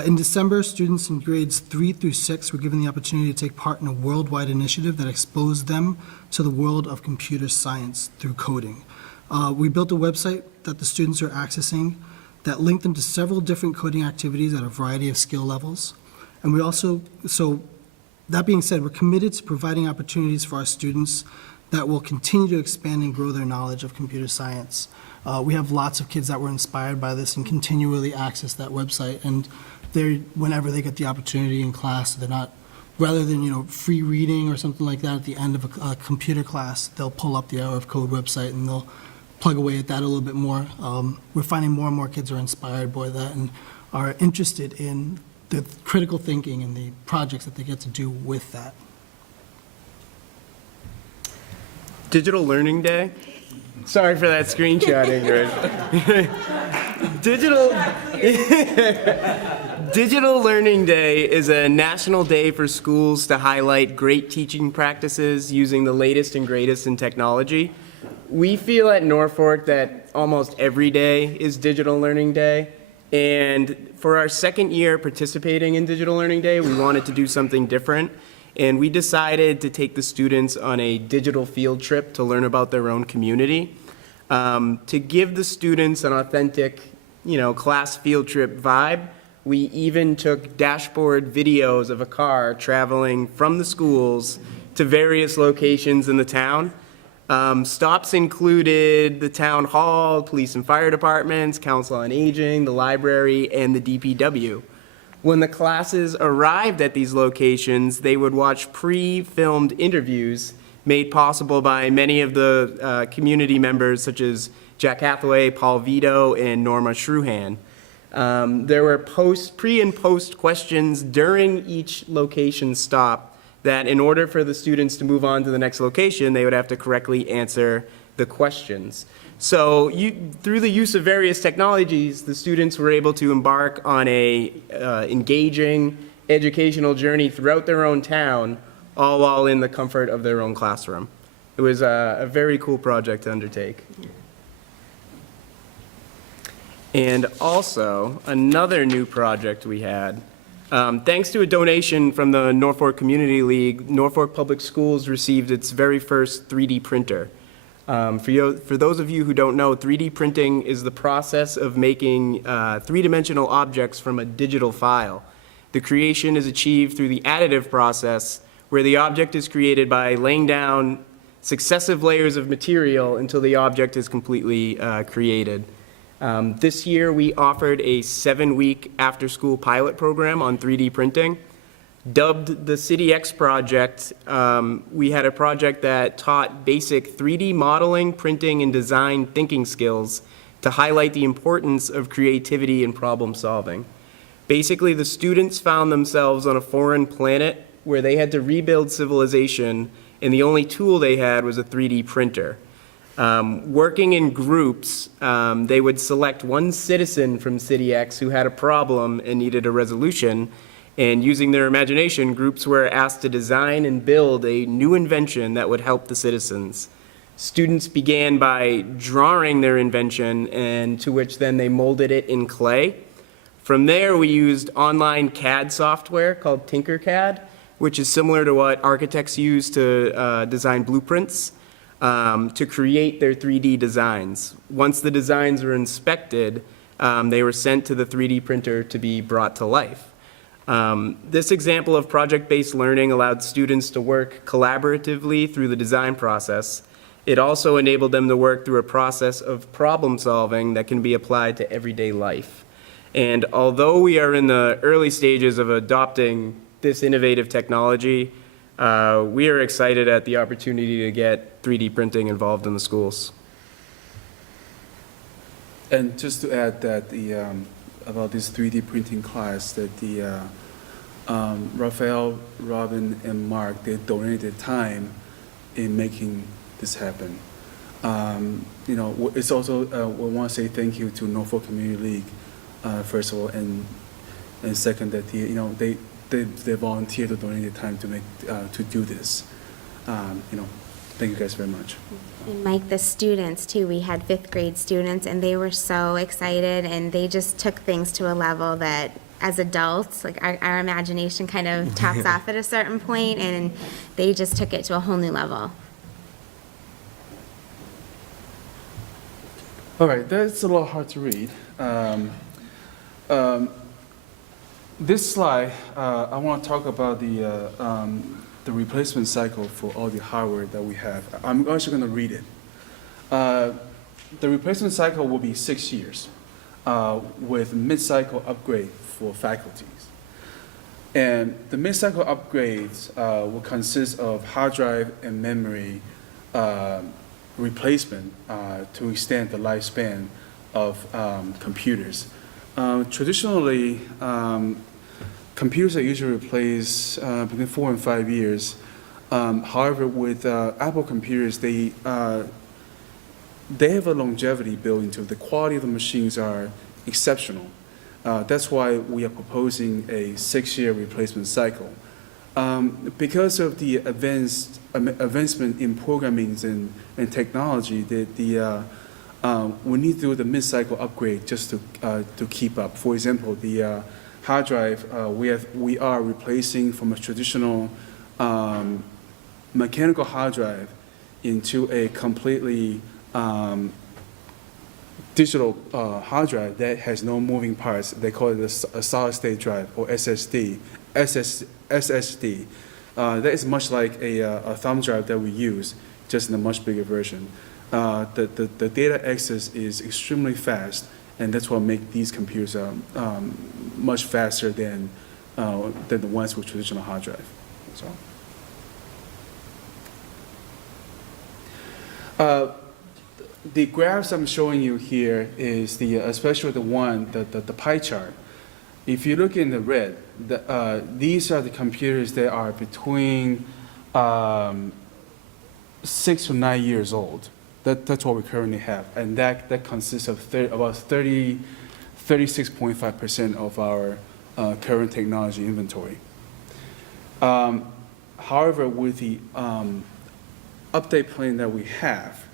In December, students in grades 3 through 6 were given the opportunity to take part in a worldwide initiative that exposed them to the world of computer science through coding. We built a website that the students are accessing that linked them to several different coding activities at a variety of skill levels. And we also, so that being said, we're committed to providing opportunities for our students that will continue to expand and grow their knowledge of computer science. We have lots of kids that were inspired by this and continually access that website, and whenever they get the opportunity in class, they're not, rather than free reading or something like that at the end of a computer class, they'll pull up the Hour of Code website and they'll plug away at that a little bit more. We're finding more and more kids are inspired by that and are interested in the critical thinking and the projects that they get to do with that. Digital Learning Day. Sorry for that screenshot, Ingrid. Digital Learning Day is a national day for schools to highlight great teaching practices using the latest and greatest in technology. We feel at Norfolk that almost every day is Digital Learning Day. And for our second year participating in Digital Learning Day, we wanted to do something different. And we decided to take the students on a digital field trip to learn about their own community. To give the students an authentic, class field trip vibe, we even took dashboard videos of a car traveling from the schools to various locations in the town. Stops included the town hall, police and fire departments, council on aging, the library, and the DPW. When the classes arrived at these locations, they would watch pre-filmed interviews made possible by many of the community members, such as Jack Hathaway, Paul Vito, and Norma Shruhan. There were pre and post questions during each location stop that in order for the students to move on to the next location, they would have to correctly answer the questions. So through the use of various technologies, the students were able to embark on a engaging educational journey throughout their own town, all while in the comfort of their own classroom. It was a very cool project to undertake. And also, another new project we had, thanks to a donation from the Norfolk Community League, Norfolk Public Schools received its very first 3D printer. For those of you who don't know, 3D printing is the process of making three-dimensional objects from a digital file. The creation is achieved through the additive process, where the object is created by laying down successive layers of material until the object is completely created. This year, we offered a 7-week after-school pilot program on 3D printing. Dubbed the CityX project, we had a project that taught basic 3D modeling, printing, and design thinking skills to highlight the importance of creativity and problem solving. Basically, the students found themselves on a foreign planet where they had to rebuild civilization, and the only tool they had was a 3D printer. Working in groups, they would select one citizen from CityX who had a problem and needed a resolution, and using their imagination, groups were asked to design and build a new invention that would help the citizens. Students began by drawing their invention, and to which then they molded it in clay. From there, we used online CAD software called Tinkercad, which is similar to what architects use to design blueprints, to create their 3D designs. Once the designs were inspected, they were sent to the 3D printer to be brought to life. This example of project-based learning allowed students to work collaboratively through the design process. It also enabled them to work through a process of problem solving that can be applied to everyday life. And although we are in the early stages of adopting this innovative technology, we are excited at the opportunity to get 3D printing involved in the schools. And just to add that about this 3D printing class, that Raphael, Robin, and Mark, they donated time in making this happen. It's also, we want to say thank you to Norfolk Community League, first of all, and second, that they volunteered to donate the time to do this. Thank you guys very much. And Mike, the students too, we had 5th grade students and they were so excited and they just took things to a level that as adults, like our imagination kind of tops off at a certain point, and they just took it to a whole new level. All right, that's a little hard to read. This slide, I want to talk about the replacement cycle for all the hardware that we have. I'm actually going to read it. The replacement cycle will be 6 years with mid-cycle upgrade for faculties. And the mid-cycle upgrades will consist of hard drive and memory replacement to extend the lifespan of computers. Traditionally, computers are usually replaced between 4 and 5 years. However, with Apple computers, they have a longevity built into it. The quality of the machines are exceptional. That's why we are proposing a 6-year replacement cycle. Because of the advancement in programming and technology, we need to do the mid-cycle upgrade just to keep up. For example, the hard drive we are replacing from a traditional mechanical hard drive into a completely digital hard drive that has no moving parts. They call it a solid-state drive, or SSD. That is much like a thumb drive that we use, just in a much bigger version. The data access is extremely fast, and that's what makes these computers much faster than the ones with traditional hard drive. So. The graphs I'm showing you here is especially the one, the pie chart. If you look in the red, these are the computers that are between 6 to 9 years old. That's what we currently have, and that consists of about 36.5% of our current technology inventory. However, with the update plan that we have,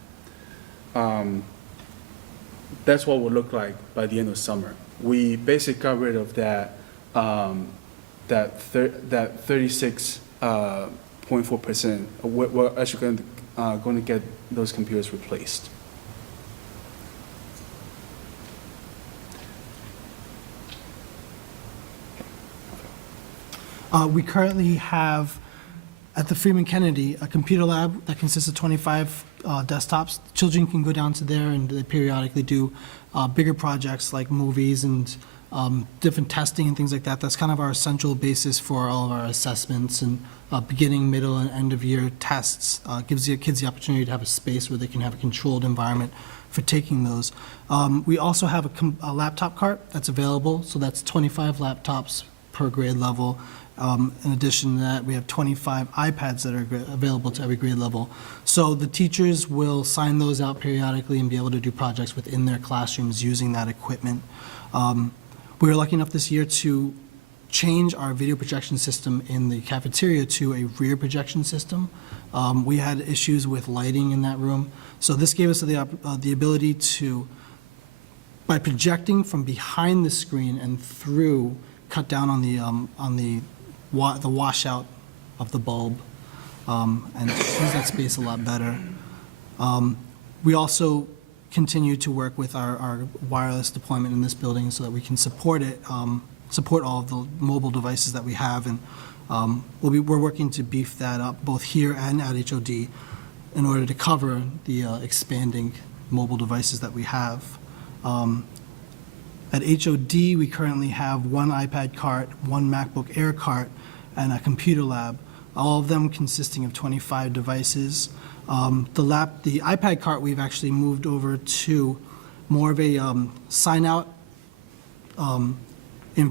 that's what will look like by the end of summer. We basically got rid of that 36.4%. We're actually going to get those computers replaced. We currently have, at the Freeman Kennedy, a computer lab that consists of 25 desktops. Children can go down to there, and they periodically do bigger projects like movies and different testing and things like that. That's kind of our central basis for all of our assessments and beginning, middle, and end of year tests. Gives the kids the opportunity to have a space where they can have a controlled environment for taking those. We also have a laptop cart that's available, so that's 25 laptops per grade level. In addition to that, we have 25 iPads that are available to every grade level. So the teachers will sign those out periodically and be able to do projects within their classrooms using that equipment. We were lucky enough this year to change our video projection system in the cafeteria to a rear projection system. We had issues with lighting in that room. So this gave us the ability to, by projecting from behind the screen and through, cut down on the washout of the bulb, and use that space a lot better. We also continue to work with our wireless deployment in this building so that we can support it, support all of the mobile devices that we have, and we're working to beef that up both here and at HOD in order to cover the expanding mobile devices that we have. At HOD, we currently have one iPad cart, one MacBook Air cart, and a computer lab, all of them consisting of 25 devices. The iPad cart, we've actually moved over to more of a sign-out in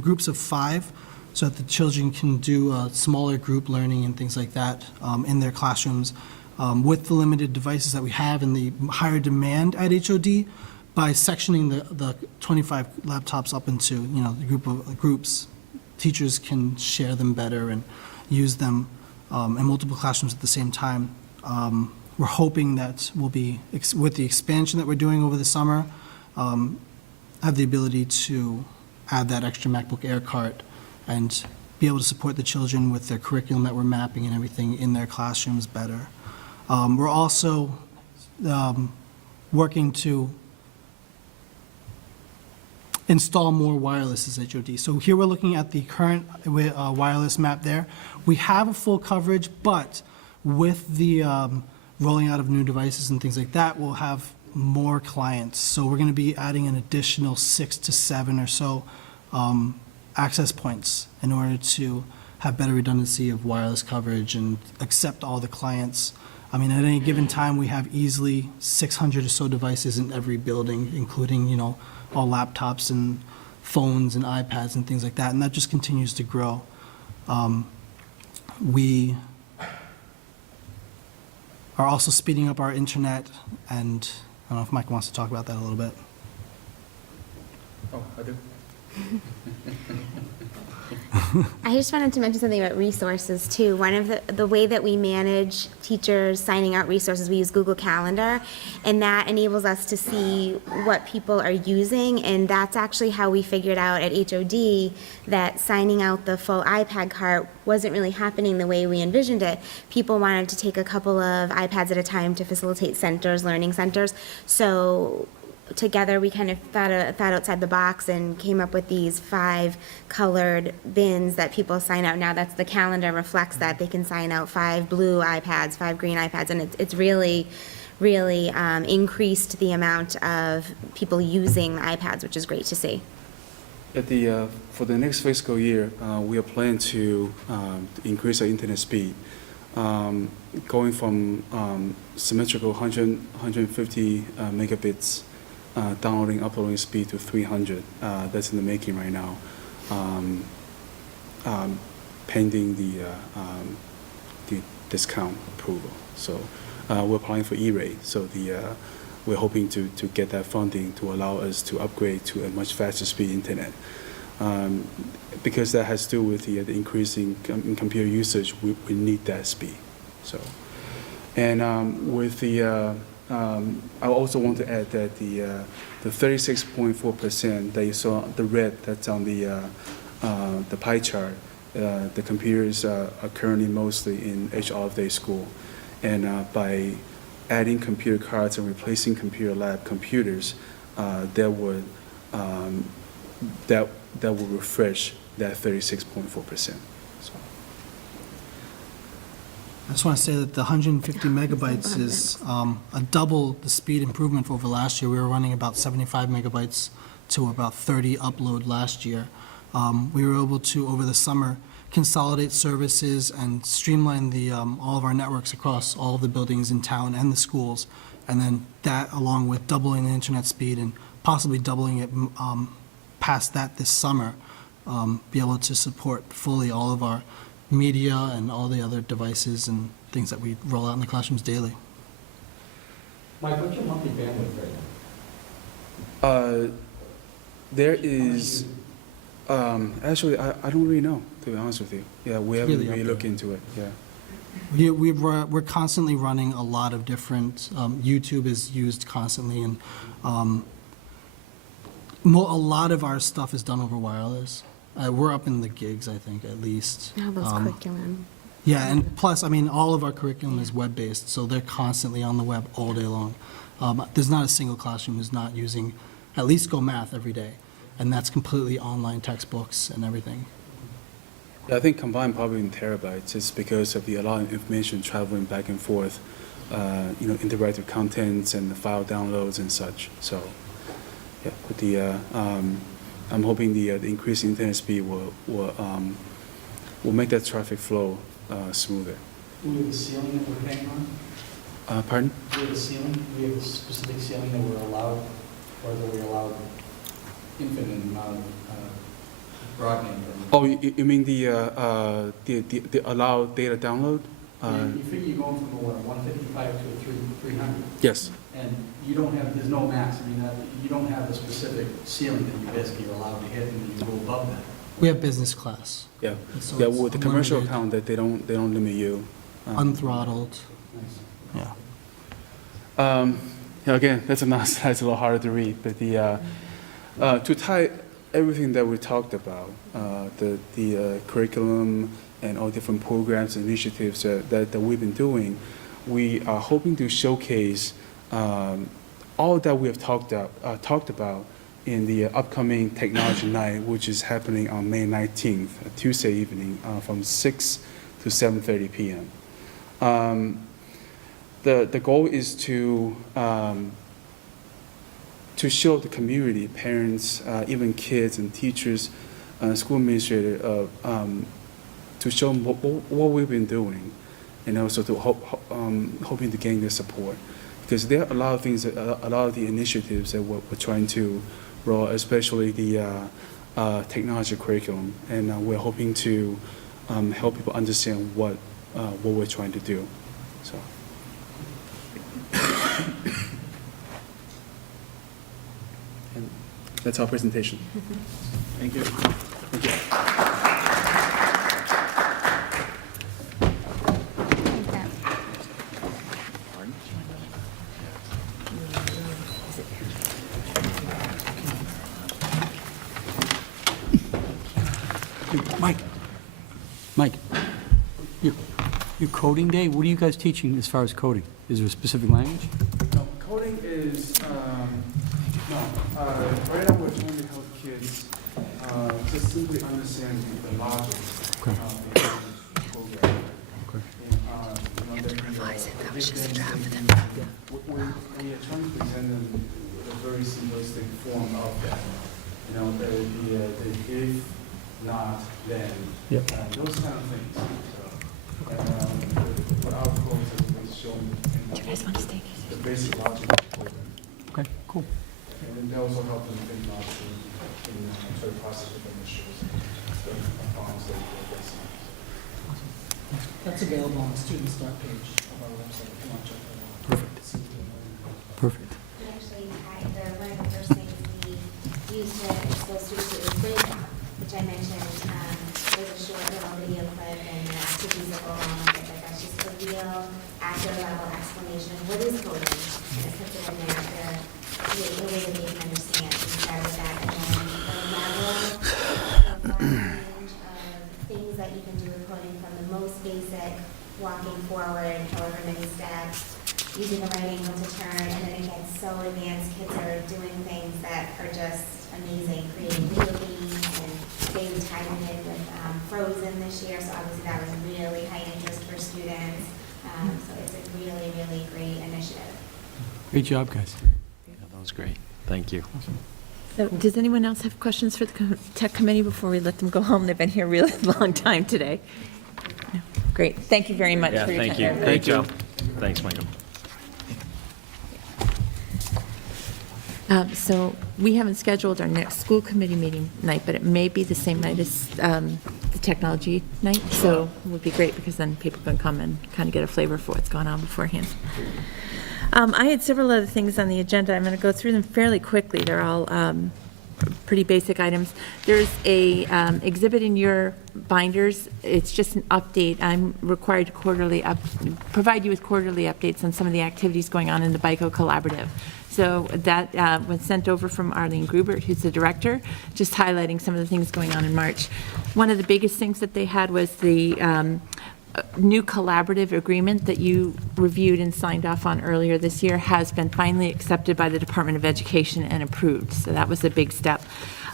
groups of 5, so that the children can do smaller group learning and things like that in their classrooms. With the limited devices that we have and the higher demand at HOD, by sectioning the 25 laptops up into, the groups, teachers can share them better and use them in multiple classrooms at the same time. We're hoping that we'll be, with the expansion that we're doing over the summer, have the ability to add that extra MacBook Air cart and be able to support the children with their curriculum that we're mapping and everything in their classrooms better. We're also working to install more wireless as HOD. So here we're looking at the current wireless map there. We have a full coverage, but with the rolling out of new devices and things like that, we'll have more clients. So we're going to be adding an additional 6 to 7 or so access points in order to have better redundancy of wireless coverage and accept all the clients. I mean, at any given time, we have easily 600 or so devices in every building, including, all laptops and phones and iPads and things like that, and that just continues to grow. We are also speeding up our internet, and I don't know if Mike wants to talk about that a little bit. Oh, I do? I just wanted to mention something about resources too. One of the way that we manage teachers signing out resources, we use Google Calendar, and that enables us to see what people are using, and that's actually how we figured out at HOD that signing out the full iPad cart wasn't really happening the way we envisioned it. People wanted to take a couple of iPads at a time to facilitate centers, learning centers. So together we kind of thought outside the box and came up with these 5 colored bins that people sign out. Now that's the calendar reflects that. They can sign out 5 blue iPads, 5 green iPads, and it's really increased the amount of people using the iPads, which is great to see. At the, for the next fiscal year, we are planning to increase our internet speed, going from symmetrical 150 megabits downloading, uploading speed to 300. That's in the making right now, pending the discount approval. So we're applying for E-rate. So we're hoping to get that funding to allow us to upgrade to a much faster speed internet. Because that has to do with the increasing in computer usage, we need that speed. So, and with the I also want to add that the 36.4% that you saw, the red that's on the pie chart, the computers are currently mostly in off-day school, and by adding computer cards and replacing computer lab computers, that would refresh that 36.4%. So. I just want to say that the 150 megabytes is a double the speed improvement over last year. We were running about 75 megabytes to about 30 upload last year. We were able to, over the summer, consolidate services and streamline all of our networks across all of the buildings in town and the schools. And then that, along with doubling the internet speed and possibly doubling it past that this summer, be able to support fully all of our media and all the other devices and things that we roll out in the classrooms daily. Mike, what's your monthly bandwidth right now? There is, actually, I don't really know, to be honest with you. Yeah, we haven't really really up looked there. into it, yeah. We're constantly running a lot of different, YouTube is used constantly, and a lot of our stuff is done over wireless. We're up in the gigs, I think, at least. All those curriculum. Yeah, and plus, I mean, all of our curriculum is web-based, so they're constantly on the web all day long. There's not a single classroom who's not using at least Go Math every day, and that's completely online textbooks and everything. Yeah, I think combined probably in terabytes. It's because of the a lot of information traveling back and forth, interactive contents and the file downloads and such. So, yeah, but I'm hoping the increased internet speed will make that traffic flow smoother. Do we have a ceiling that we're paying on? Pardon? Do we have a ceiling? Do we have a specific ceiling that we're allowed, or that we're allowed infinite amount of broadening? Oh, you mean the allowed data download? You figure you're going from a 155 to a 300. Yes. And you don't have, there's no max. I mean, you don't have a specific ceiling that you basically are allowed to hit, and you go above that. We have business class, Yeah. So Yeah. it's With the commercial limited. account, that they don't limit you. unthrottled. Nice. Yeah. Again, that's a little harder to read, but to tie everything that we talked about, the curriculum and all different programs and initiatives that we've been doing, we are hoping to showcase all that we have talked about in the upcoming Technology Night, which is happening on May 19th, Tuesday evening, from 6 to 7:30 p.m. The goal is to show the community, parents, even kids and teachers, school administrators, to show them what we've been doing, and also to hoping to gain their support. Because there are a lot of things, a lot of the initiatives that we're trying to roll, especially the technology curriculum, and we're hoping to help people understand what we're trying to do. So. And that's our presentation. Thank you. Thank you. Mike, your coding day, what are you guys teaching as far as coding? Is there a specific language? No, coding is, right now we're trying to help kids just simply understand the logic Okay. of the program. We are trying to present them a very simplistic form of that. You know, the if, not, then, Yep. those kind of things. So, what our codes have shown Do you guys want to stay? the basic logic of the program. Okay, cool. And they also help them think logically in sort of process different issues. So, problems that they face. That's available on the student start page of our website, if you want to check that out. Perfect. Perfect. Actually, one of the first things we used to expose students to is grade down, which I mentioned, was a short little video clip and activities that go along with it, but that's just a real actor level explanation of what is coding. And it puts it in there, the way that they can understand, and start with that, and then the level of range of things that you can do with coding from the most basic, walking forward, however many steps, using the right angle to turn, and then it gets so advanced, kids are doing things that are just amazing, creating video games, and they tied it in with Frozen this year, so obviously that was really high interest for students. So it's a really, really great initiative. Great job, guys. Yeah, that was great. Thank you. So does anyone else have questions for the tech committee before we let them go home? They've been here a really long time today. No. Great. Thank you very much Yeah, for your time. thank you. Great job. Thanks, Michael. So we haven't scheduled our next school committee meeting night, but it may be the same night as the technology night. So it would be great because then people can come and kind of get a flavor for what's going on beforehand. I had several other things on the agenda. I'm going to go through them fairly quickly. They're all pretty basic items. There's a exhibit in your binders. It's just an update. I'm required to provide you with quarterly updates on some of the activities going on in the BICO Collaborative. So that was sent over from Arlene Grubert, who's the director, just highlighting some of the things going on in March. One of the biggest things that they had was the new collaborative agreement that you reviewed and signed off on earlier this year has been finally accepted by the Department of Education and approved. So that was a big step.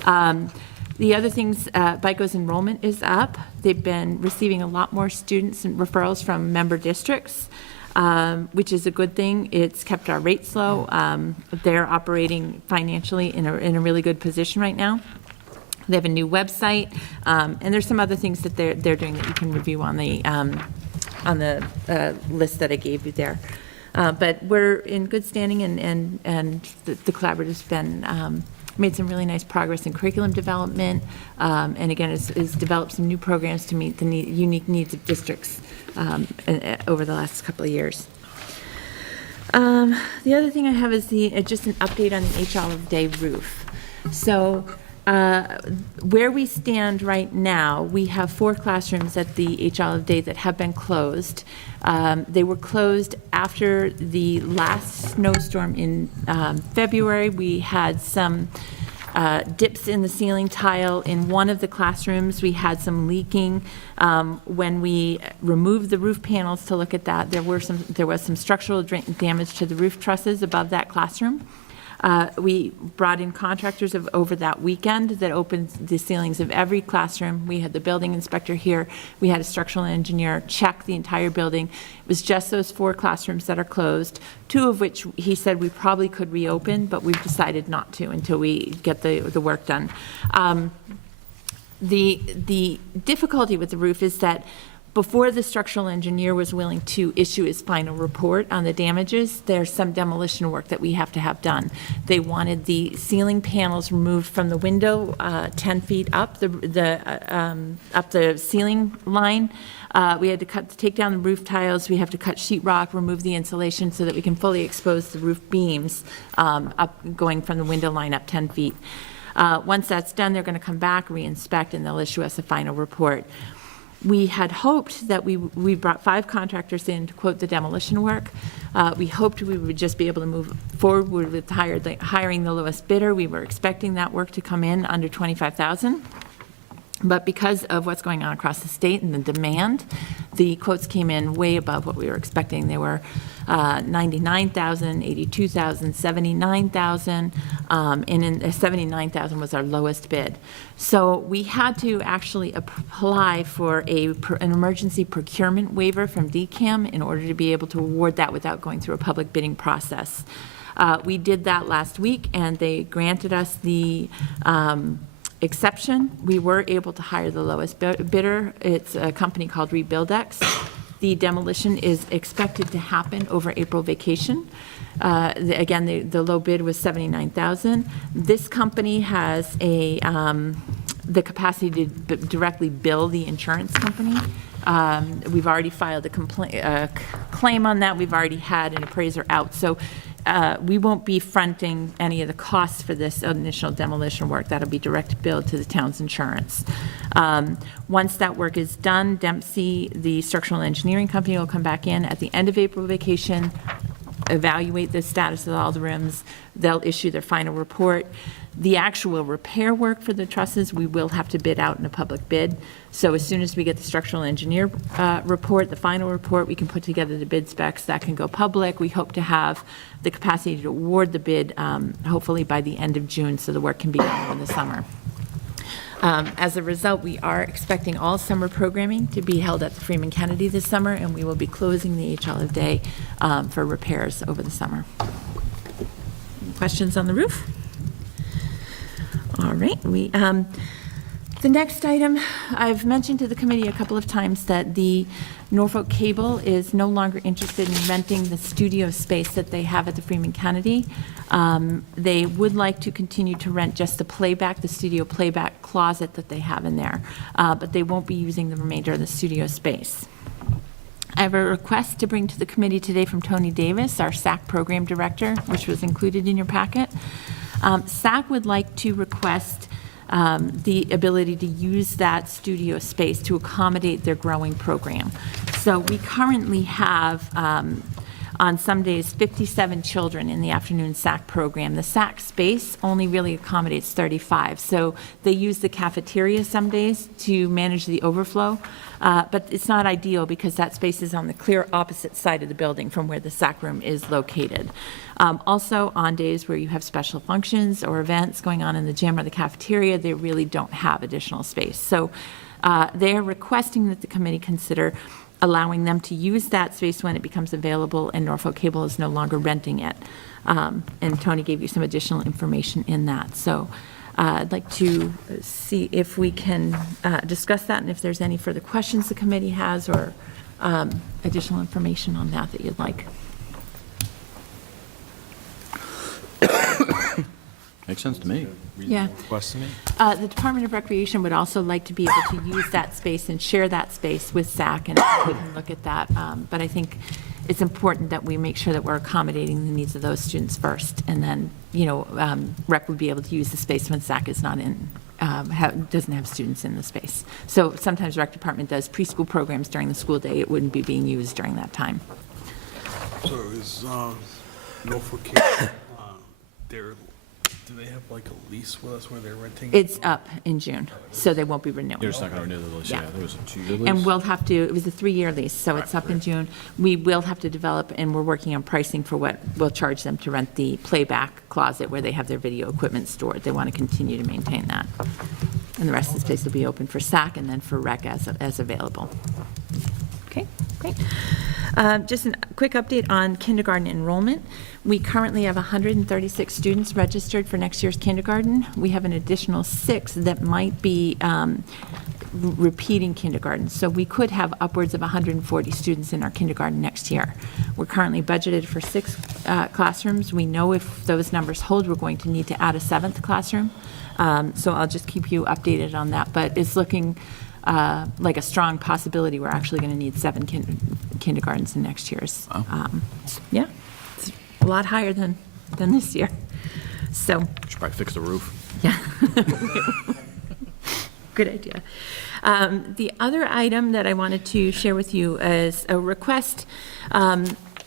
The other things, BICO's enrollment is up. They've been receiving a lot more students and referrals from member districts, which is a good thing. It's kept our rates low. They're operating financially in a really good position right now. They have a new website, and there's some other things that they're doing that you can review on the list that I gave you there. But we're in good standing, and the collaborative's been made some really nice progress in curriculum development, and again, has developed some new programs to meet the unique needs of districts over the last couple of years. The other thing I have is just an update on the H. Olive Day roof. So where we stand right now, we have 4 classrooms at the H. Olive Day that have been closed. They were closed after the last snowstorm in February. We had some dips in the ceiling tile in one of the classrooms. We had some leaking. When we removed the roof panels to look at that, there was some structural damage to the roof trusses above that classroom. We brought in contractors over that weekend that opened the ceilings of every classroom. We had the building inspector here. We had a structural engineer check the entire building. It was just those 4 classrooms that are closed, 2 of which he said we probably could reopen, but we've decided not to until we get the work done. The difficulty with the roof is that before the structural engineer was willing to issue his final report on the damages, there's some demolition work that we have to have done. They wanted the ceiling panels removed from the window 10 feet up the ceiling line. We had to take down the roof tiles. We have to cut sheetrock, remove the insulation so that we can fully expose the roof beams up going from the window line up 10 feet. Once that's done, they're going to come back, re-inspect, and they'll issue us a final report. We had hoped that we brought 5 contractors in to quote the demolition work. We hoped we would just be able to move forward with hiring the lowest bidder. We were expecting that work to come in under $25,000. But because of what's going on across the state and the demand, the quotes came in way above what we were expecting. They were 99,000, 82,000, 79,000, and in 79,000 was our lowest bid. So we had to actually apply for an emergency procurement waiver from DCAM in order to be able to award that without going through a public bidding process. We did that last week, and they granted us the exception. We were able to hire the lowest bidder. It's a company called Rebuildex. The demolition is expected to happen over April vacation. Again, the low bid was $79,000. This company has the capacity to directly bill the insurance company. We've already filed a claim on that. We've already had an appraiser out. So we won't be fronting any of the costs for this initial demolition work. That'll be direct billed to the town's insurance. Once that work is done, Dempsey, the structural engineering company, will come back in at the end of April vacation, evaluate the status of all the rooms. They'll issue their final report. The actual repair work for the trusses, we will have to bid out in a public bid. So as soon as we get the structural engineer report, the final report, we can put together the bid specs. That can go public. We hope to have the capacity to award the bid hopefully by the end of June, so the work can be done over the summer. As a result, we are expecting all summer programming to be held at the Freeman Kennedy this summer, and we will be closing the HL Day for repairs over the summer. Questions on the roof? All right, the next item, I've mentioned to the committee a couple of times that the Norfolk Cable is no longer interested in renting the studio space that they have at the Freeman Kennedy. They would like to continue to rent just the studio playback closet that they have in there, but they won't be using the remainder of the studio space. I have a request to bring to the committee today from Tony Davis, our SAC program director, which was included in your packet. SAC would like to request the ability to use that studio space to accommodate their growing program. So we currently have, on some days, 57 children in the afternoon SAC program. The SAC space only really accommodates 35. So they use the cafeteria some days to manage the overflow, but it's not ideal because that space is on the clear opposite side of the building from where the SAC room is located. Also, on days where you have special functions or events going on in the gym or the cafeteria, they really don't have additional space. So they are requesting that the committee consider allowing them to use that space when it becomes available and Norfolk Cable is no longer renting it. And Tony gave you some additional information in that. So I'd like to see if we can discuss that and if there's any further questions the committee has or additional information on that you'd like. Makes sense to me. Yeah. The Department of Recreation would also like to be able to use that space and share that space with SAC, and we can look at that. But I think it's important that we make sure that we're accommodating the needs of those students first, and then, Rec would be able to use the space when SAC is not in, doesn't have students in the space. So sometimes Rec Department does preschool programs during the school day. It wouldn't be being used during that time. So is Norfolk Cable, do they have like a lease with us where they're renting? It's up in June, so they won't be renewing. They're just not going to renew the lease. Yeah. There was a 2-year lease. And we'll have to, it was a 3-year lease, so it's up in June. We will have to develop, and we're working on pricing for what we'll charge them to rent the playback closet where they have their video equipment stored. They want to continue to maintain that. And the rest of the space will be open for SAC and then for Rec as available. Okay, great. Just a quick update on kindergarten enrollment. We currently have 136 students registered for next year's kindergarten. We have an additional 6 that might be repeating kindergarten. So we could have upwards of 140 students in our kindergarten next year. We're currently budgeted for 6 classrooms. We know if those numbers hold, we're going to need to add a 7th classroom. So I'll just keep you updated on that. But it's looking like a strong possibility we're actually going to need 7 kindergartens in next year's. Yeah, it's a lot higher than this year. So Should probably fix the roof. yeah. Good idea. The other item that I wanted to share with you is a request.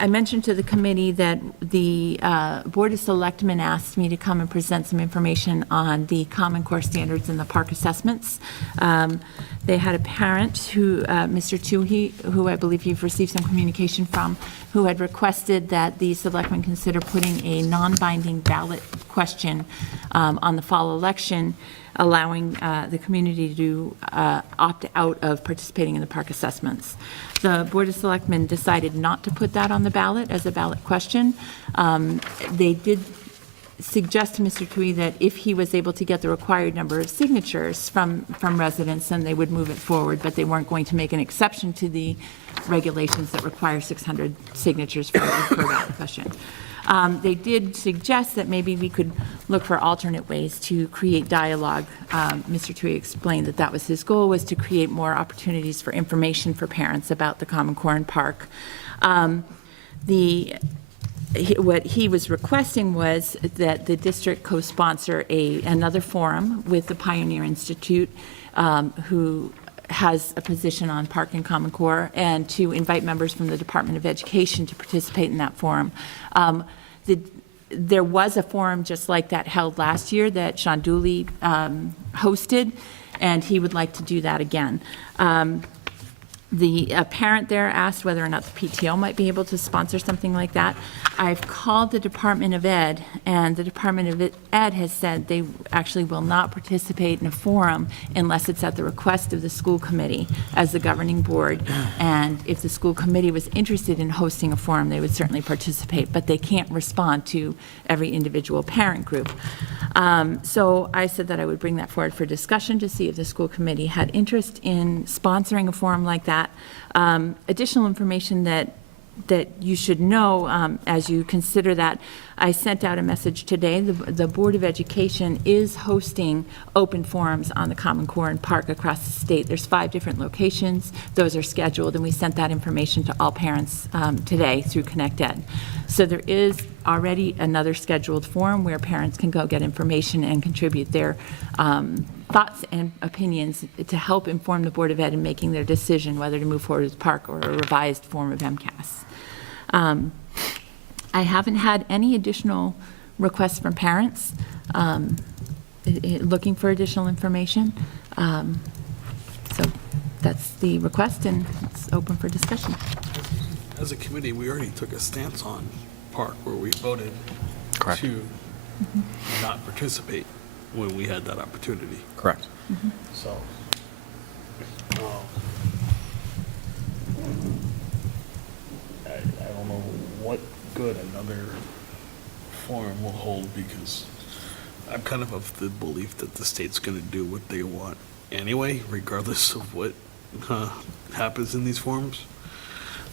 I mentioned to the committee that the Board of Selectmen asked me to come and present some information on the Common Core standards and the park assessments. They had a parent who, Mr. Toohey, who I believe you've received some communication from, who had requested that the selectmen consider putting a non-binding ballot question on the fall election, allowing the community to opt out of participating in the park assessments. The Board of Selectmen decided not to put that on the ballot as a ballot question. They did suggest to Mr. Tui that if he was able to get the required number of signatures from residents, then they would move it forward, but they weren't going to make an exception to the regulations that require 600 signatures for a ballot question. They did suggest that maybe we could look for alternate ways to create dialogue. Mr. Tui explained that that was his goal, was to create more opportunities for information for parents about the Common Core and Park. What he was requesting was that the district co-sponsor another forum with the Pioneer Institute, who has a position on Park and Common Core, and to invite members from the Department of Education to participate in that forum. There was a forum just like that held last year that Sean Dooley hosted, and he would like to do that again. The parent there asked whether or not the PTO might be able to sponsor something like that. I've called the Department of Ed, and the Department of Ed has said they actually will not participate in a forum unless it's at the request of the school committee as the governing board. And if the school committee was interested in hosting a forum, they would certainly participate, but they can't respond to every individual parent group. So I said that I would bring that forward for discussion to see if the school committee had interest in sponsoring a forum like that. Additional information that you should know as you consider that, I sent out a message today. The Board of Education is hosting open forums on the Common Core and Park across the state. There's 5 different locations. Those are scheduled, and we sent that information to all parents today through ConnectEd. So there is already another scheduled forum where parents can go get information and contribute their thoughts and opinions to help inform the Board of Ed in making their decision whether to move forward with Park or a revised form of MCAS. I haven't had any additional requests from parents looking for additional information. So that's the request, and it's open for discussion. As a committee, we already took a stance on Park where we voted Correct. to not participate when we had that opportunity. Correct. So, I don't know what good another forum will hold, because I'm kind of the belief that the state's going to do what they want anyway, regardless of what happens in these forums.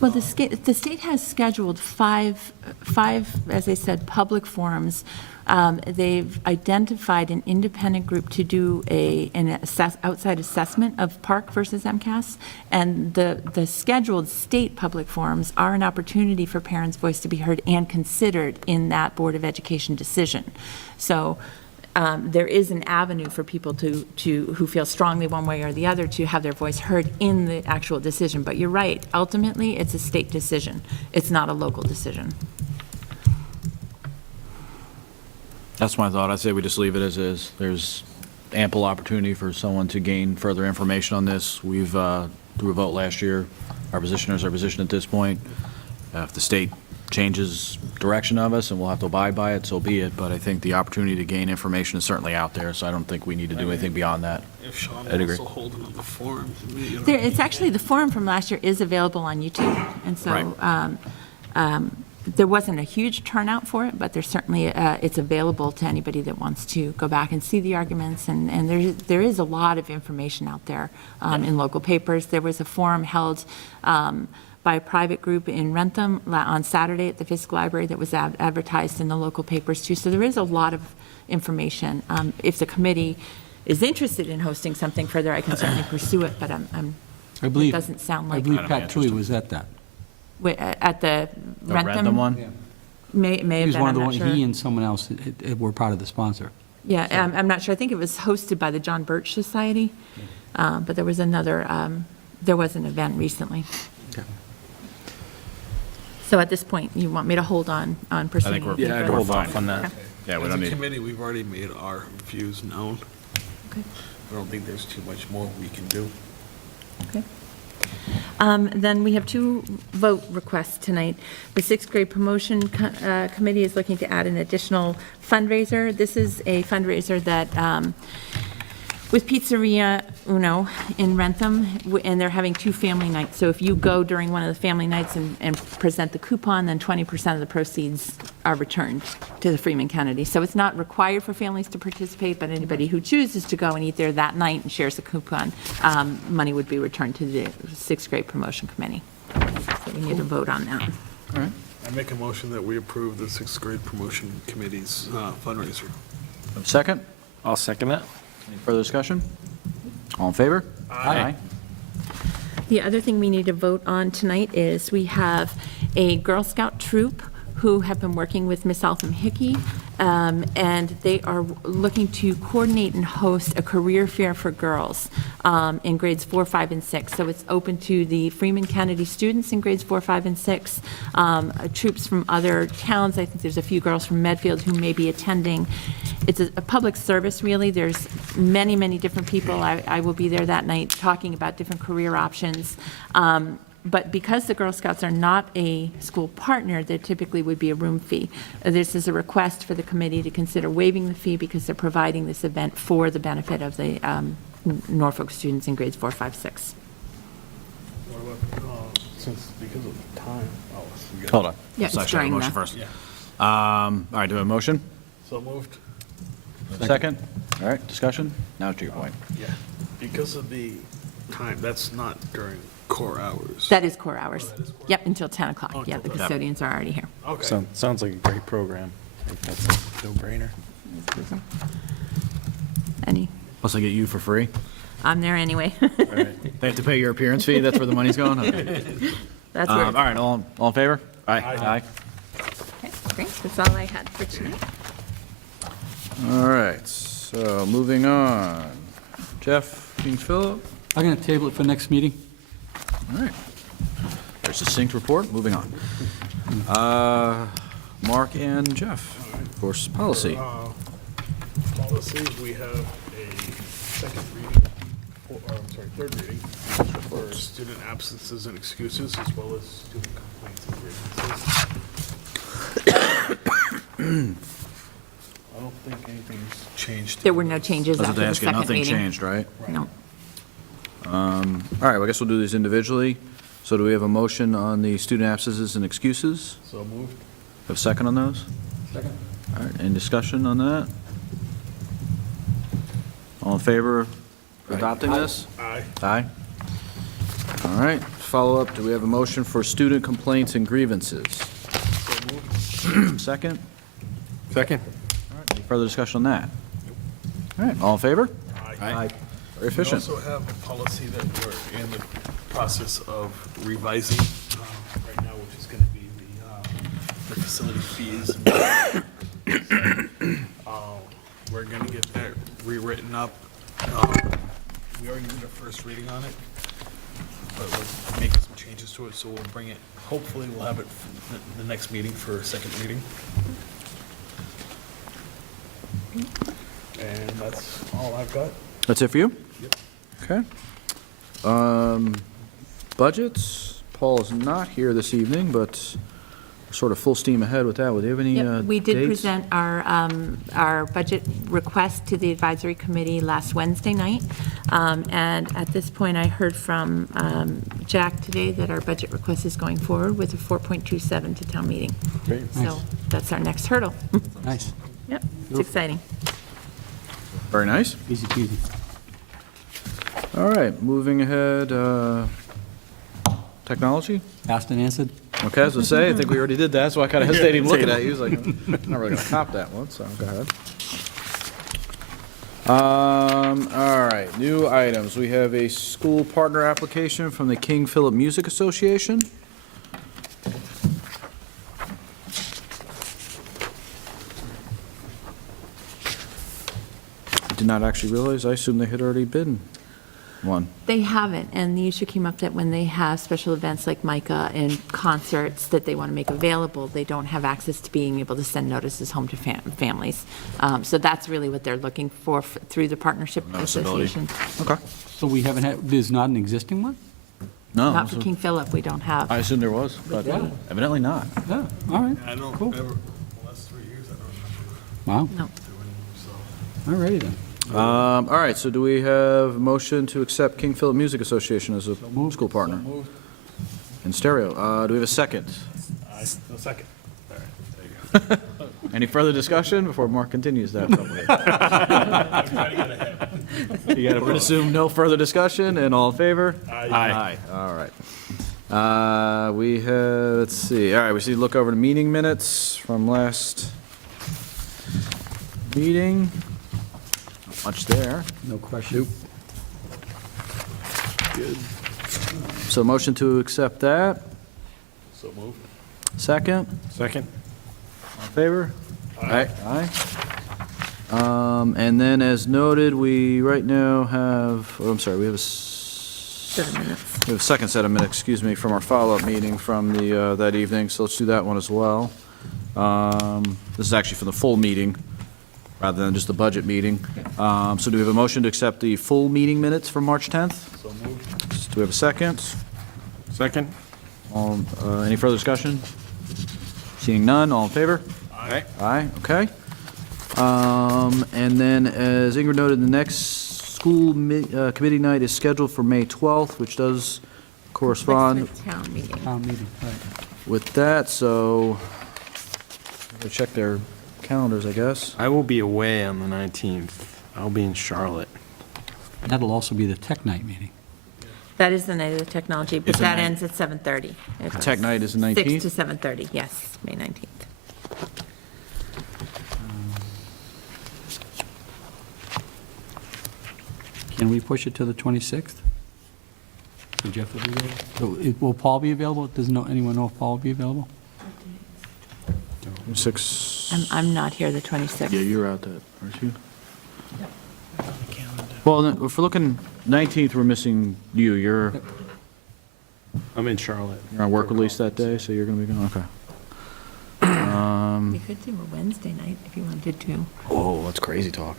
Well, the state has scheduled five, as I said, public forums. They've identified an independent group to do an outside assessment of Park versus MCAS, and the scheduled state public forums are an opportunity for parents' voice to be heard and considered in that Board of Education decision. So there is an avenue for people who feel strongly one way or the other to have their voice heard in the actual decision. But you're right, ultimately, it's a state decision. It's not a local decision. That's my thought. I'd say we just leave it as is. There's ample opportunity for someone to gain further information on this. We've, through a vote last year, our position is our position at this point. If the state changes direction of us and we'll have to abide by it, so be it. But I think the opportunity to gain information is certainly out there, so I don't think we need to do anything beyond that. If Sean I'd agree. wants to hold another forum, It's actually, the forum from last year is available on YouTube. And so there wasn't a huge turnout for it, but there's certainly, it's available to anybody that wants to go back and see the arguments. And there is a lot of information out there in local papers. There was a forum held by a private group in Rentham on Saturday at the Fisk Library that was advertised in the local papers too. So there is a lot of information. If the committee is interested in hosting something further, I can certainly pursue it, but I believe, it doesn't sound like. I believe Pat Tui was at that. At the Rentham one? May have He was been, one I'm of the not ones, sure. he and someone else were part of the sponsor. Yeah, I'm not sure. I think it was hosted by the John Birch Society, but there was another, there was an event recently. So at this point, you want me to hold on pursuing? we're- anything yeah, I'd further? hold off Okay. on that. Okay. Yeah, we As don't a need, committee, we've already made our views known. Okay. I don't think there's too much more we can do. Okay. Then we have two vote requests tonight. The sixth grade promotion committee is looking to add an additional fundraiser. This is a fundraiser that, with Pizzeria Uno in Rentham, and they're having 2 family nights. So if you go during one of the family nights and present the coupon, then 20% of the proceeds are returned to the Freeman Kennedy. So it's not required for families to participate, but anybody who chooses to go and eat there that night and shares the coupon, money would be returned to the sixth grade promotion committee. So we need to vote on that. all right. I make a motion that we approve the sixth grade promotion committee's fundraiser. Second? I'll second that. Any further discussion? All in favor? Aye. The other thing we need to vote on tonight is we have a Girl Scout troop who have been working with Miss Altham Hickey, and they are looking to coordinate and host a career fair for girls in grades 4, 5, and 6. So it's open to the Freeman Kennedy students in grades 4, 5, and 6, troops from other towns. I think there's a few girls from Medfield who may be attending. It's a public service, really. There's many, many different people. I will be there that night talking about different career options. But because the Girl Scouts are not a school partner, there typically would be a room fee. This is a request for the committee to consider waiving the fee because they're providing this event for the benefit of the Norfolk students in grades 4, 5, 6. What about, because of the time? Oh, we got- Hold on. Yeah, So I it's should have a during motion the- first. Yeah. All right, do we have a motion? So moved? Second? All right, discussion? Now to your point. Yeah. Because of the time, that's not during core hours. That is core hours. that is core Yep, until 10 o'clock. Oh, Yeah, till the 10. custodians are already here. Okay. Sounds like a great program. I think that's a no-brainer. Any, Plus I get you for free? I'm there anyway. They have to pay your appearance fee? That's where the money's going? Okay. That's All where, right, all in favor? Aye. okay, great, that's all I had for tonight. All right, so moving on. Jeff, King Philip? I'm going to table it for next meeting. All right. There's succinct report, moving on. Mark and Jeff, of course, policy. Policy, we have a second reading, third reading for student absences and excuses, as well as student complaints and grievances. I don't think anything's changed. There were no changes I was after about to the ask you, second nothing meeting. changed, right? No. All right, well, I guess we'll do these individually. So do we have a motion on the student absences and excuses? So moved? Have a second on those? Second. All right, any discussion on that? All in favor of adopting this? Aye. Aye. All right, follow up, do we have a motion for student complaints and grievances? So moved? Second? Second. All right, any further discussion on that? All right, all in favor? Aye. Very efficient. We also have a policy that we're in the process of revising right now, which is going to be the facility fees. We're going to get that rewritten up. We already did a first reading on it, but we're making some changes to it, so we'll bring it, hopefully we'll have it for the next meeting for a second reading. And that's all I've got. That's it for you? Yep. Okay. Budgets, Paul is not here this evening, but we're sort of full steam ahead with that. Would you have any Yep, we did dates? present our budget request to the advisory committee last Wednesday night. And at this point, I heard from Jack today that our budget request is going forward with a 4.27 to town meeting. Great. Nice. So that's our next hurdle. Nice. Yep, it's exciting. Very nice. Easy peasy. All right, moving ahead, technology? Asked and answered? Okay, as I say, I think we already did that, so I kind of hesitated even looking at you. It's like, I'm not really going to cop that one, so go ahead. All right, new items. We have a school partner application from the King Philip Music Association. I did not actually realize, I assumed they had already been one? They haven't, and the issue came up that when they have special events like MICA and concerts that they want to make available, they don't have access to being able to send notices home to families. So that's really what they're looking for through the Partnership Noticeability. Association. Okay. So we haven't had, there's not an existing one? No. Not for King Philip, we don't have. I assumed there was, but evidently not. Yeah, all right. I don't Cool. ever, the last 3 years, I don't remember Wow, No. doing so. all righty then. All right, so do we have a motion to accept King Philip Music Association as a school partner? In stereo. Do we have a second? No second. All right, there you go. Any further discussion before Mark continues that? I'm trying to get ahead. You got to assume no further discussion, and all in favor? Aye. All right. We have, let's see, all right, we see, look over the meeting minutes from last meeting. Not much there. No question. So motion to accept that. So moved. Second? Second? All in favor? Aye. Aye. And then as noted, we right now have, oh, I'm sorry, we have a 7 minutes. we have a second set of minutes, excuse me, from our follow-up meeting from the, that evening, so let's do that one as well. This is actually for the full meeting, rather than just the budget meeting. So do we have a motion to accept the full meeting minutes from March 10th? So moved. Do we have a second? Second? Any further discussion? Seeing none, all in favor? Aye. Aye, okay. And then, as Ingrid noted, the next school committee night is scheduled for May 12th, which does correspond What's the town meeting? Town meeting, right. with that, so we'll check their calendars, I guess. I will be away on the 19th. I'll be in Charlotte. That'll also be the tech night meeting. That is the night of the technology, but It's the that night. ends at 7:30. Tech night is the 19th? 6 to 7:30, yes, May 19th. Can we push it to the 26th? So Jeff will be there? So will Paul be available? Does anyone know if Paul will be available? 6. I'm not here the 26th. Yeah, you're out that, aren't you? Well, then, if we're looking, 19th, we're missing you. You're I'm in Charlotte. on work release that day, so you're going to be gone, okay. We could do a Wednesday night if you wanted to. Oh, that's crazy talk.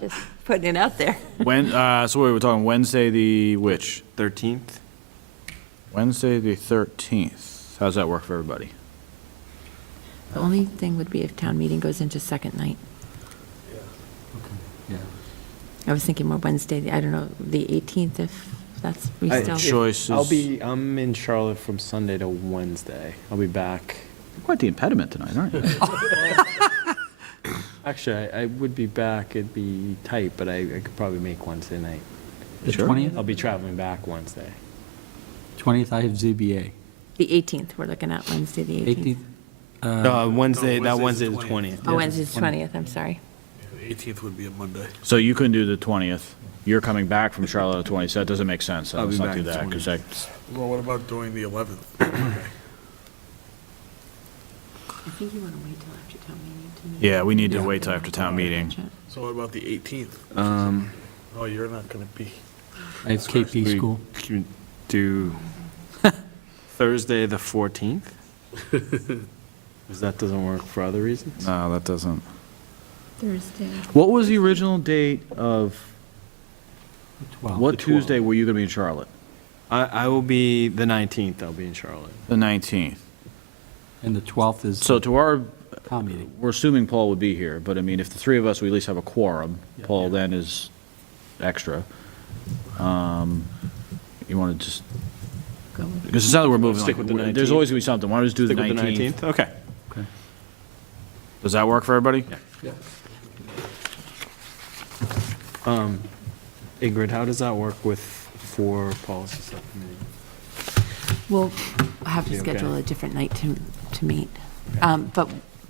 Just putting it out there. When, so we're talking Wednesday, the which? 13th? Wednesday, the 13th. How's that work for everybody? The only thing would be if town meeting goes into second night. Yeah. I was thinking more Wednesday, I don't know, the 18th, if that's, we I- still. Choice is. I'm in Charlotte from Sunday to Wednesday. I'll be back. You're quite the impediment tonight, aren't you? Actually, I would be back. It'd be tight, but I could probably make Wednesday night. The Sure. 20th? I'll be traveling back Wednesday. 20th, I have ZBA. The 18th, we're looking at Wednesday, the 18th. 18th? Wednesday, No, that Wednesday's Wednesday the the 20th. 20th. Oh, Wednesday's 20th, I'm sorry. The 18th would be a Monday. So you couldn't do the 20th. You're coming back from Charlotte on the 20th, so that doesn't make sense. So I'll let's be not do back that, the because 20th. that's, Well, what about doing the 11th? I think you want to wait till after town meeting to meet. yeah, we need to wait till after town meeting. So what about the 18th? Oh, you're not going to be. I have KP We school. can do Thursday, the 14th? Because that doesn't work for other reasons? No, that doesn't. Thursday. What was the original date of, 12th. what The 12th. Tuesday were you going to be in Charlotte? I will be, the 19th, I'll be in Charlotte. The 19th. And the 12th is So to our, town meeting. we're assuming Paul would be here, but I mean, if the three of us, we at least have a quorum, Paul then is extra. You want to just, Go with because it's not that we're moving, Stick like, with the there's 19th. always going to be something. Why don't we just do the Stick with 19th? the 19th? Okay. Okay. Does that work for everybody? Yeah. Ingrid, how does that work with 4 policy subcommittee? We'll have to You okay? schedule a different night to meet.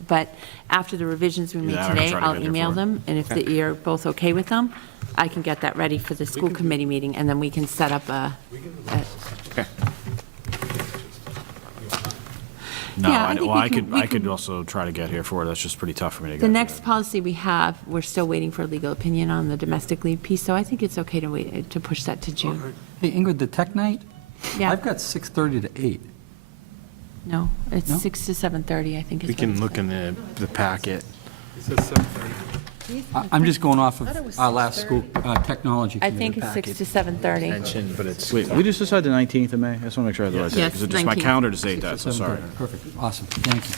But after the revisions we made Yeah, I'm today, trying to I'll get there email for it. them, and if you're both okay with them, I can get that ready for the school committee meeting, and then we can set up a, Okay. No, Yeah, I think well, we can- we I could can- also try to get here for it. That's just pretty tough for me to get. The here. next policy we have, we're still waiting for a legal opinion on the domestic leave piece, so I think it's okay to wait, to push that to June. Hey, Ingrid, the tech night? Yeah. I've got 6:30 to 8. No, it's No? 6 to 7:30, I think is We what can it's look got. in the packet. I'm just going off of our last school technology I committee think it's 6 packet. to 7:30. Mentioned, but it's. Wait, we just decided the 19th of May? I just want to make sure I have the right date. Yes, Because just my 19th. calendar just ate that, so sorry. 7:30. Perfect, awesome, thank you.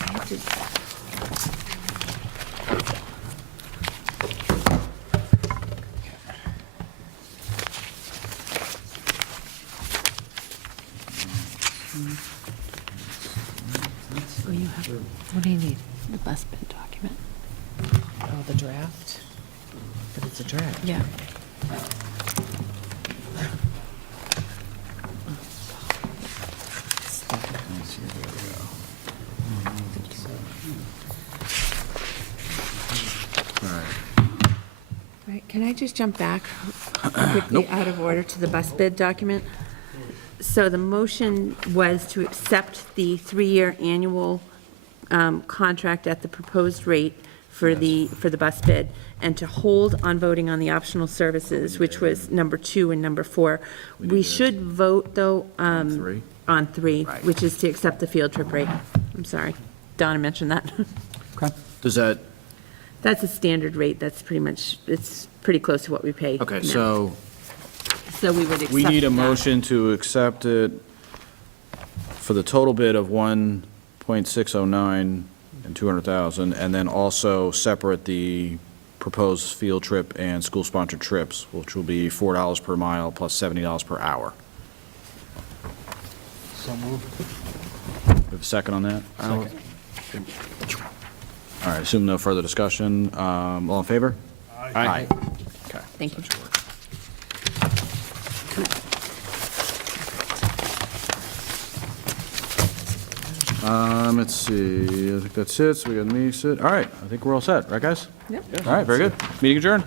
Oh, you have, what do you need? The bus bid document. Oh, the draft? But it's a draft. Yeah. Right, can I just jump back quickly out of order to the bus bid document? So the motion was to accept the 3-year annual contract at the proposed rate for the bus bid, and to hold on voting on the optional services, which was number 2 and number 4. We should vote, though, three? on 3, Right. which is to accept the field trip rate. I'm sorry. Donna mentioned that. Okay. Does that, That's a standard rate. That's pretty much, it's pretty close to what we pay okay, now. so So we would accept we need a that. motion to accept it for the total bid of 1.609 and 200,000, and then also separate the proposed field trip and school-sponsored trips, which will be $4 per mile plus $70 per hour. So moved. We have a second on that? Second. All right, assume no further discussion. All in favor? Aye. Okay. Thank you. Let's see, I think that's it, so we got me sit. All right, I think we're all set, right, guys? Yep. All right, very good. Meeting adjourned.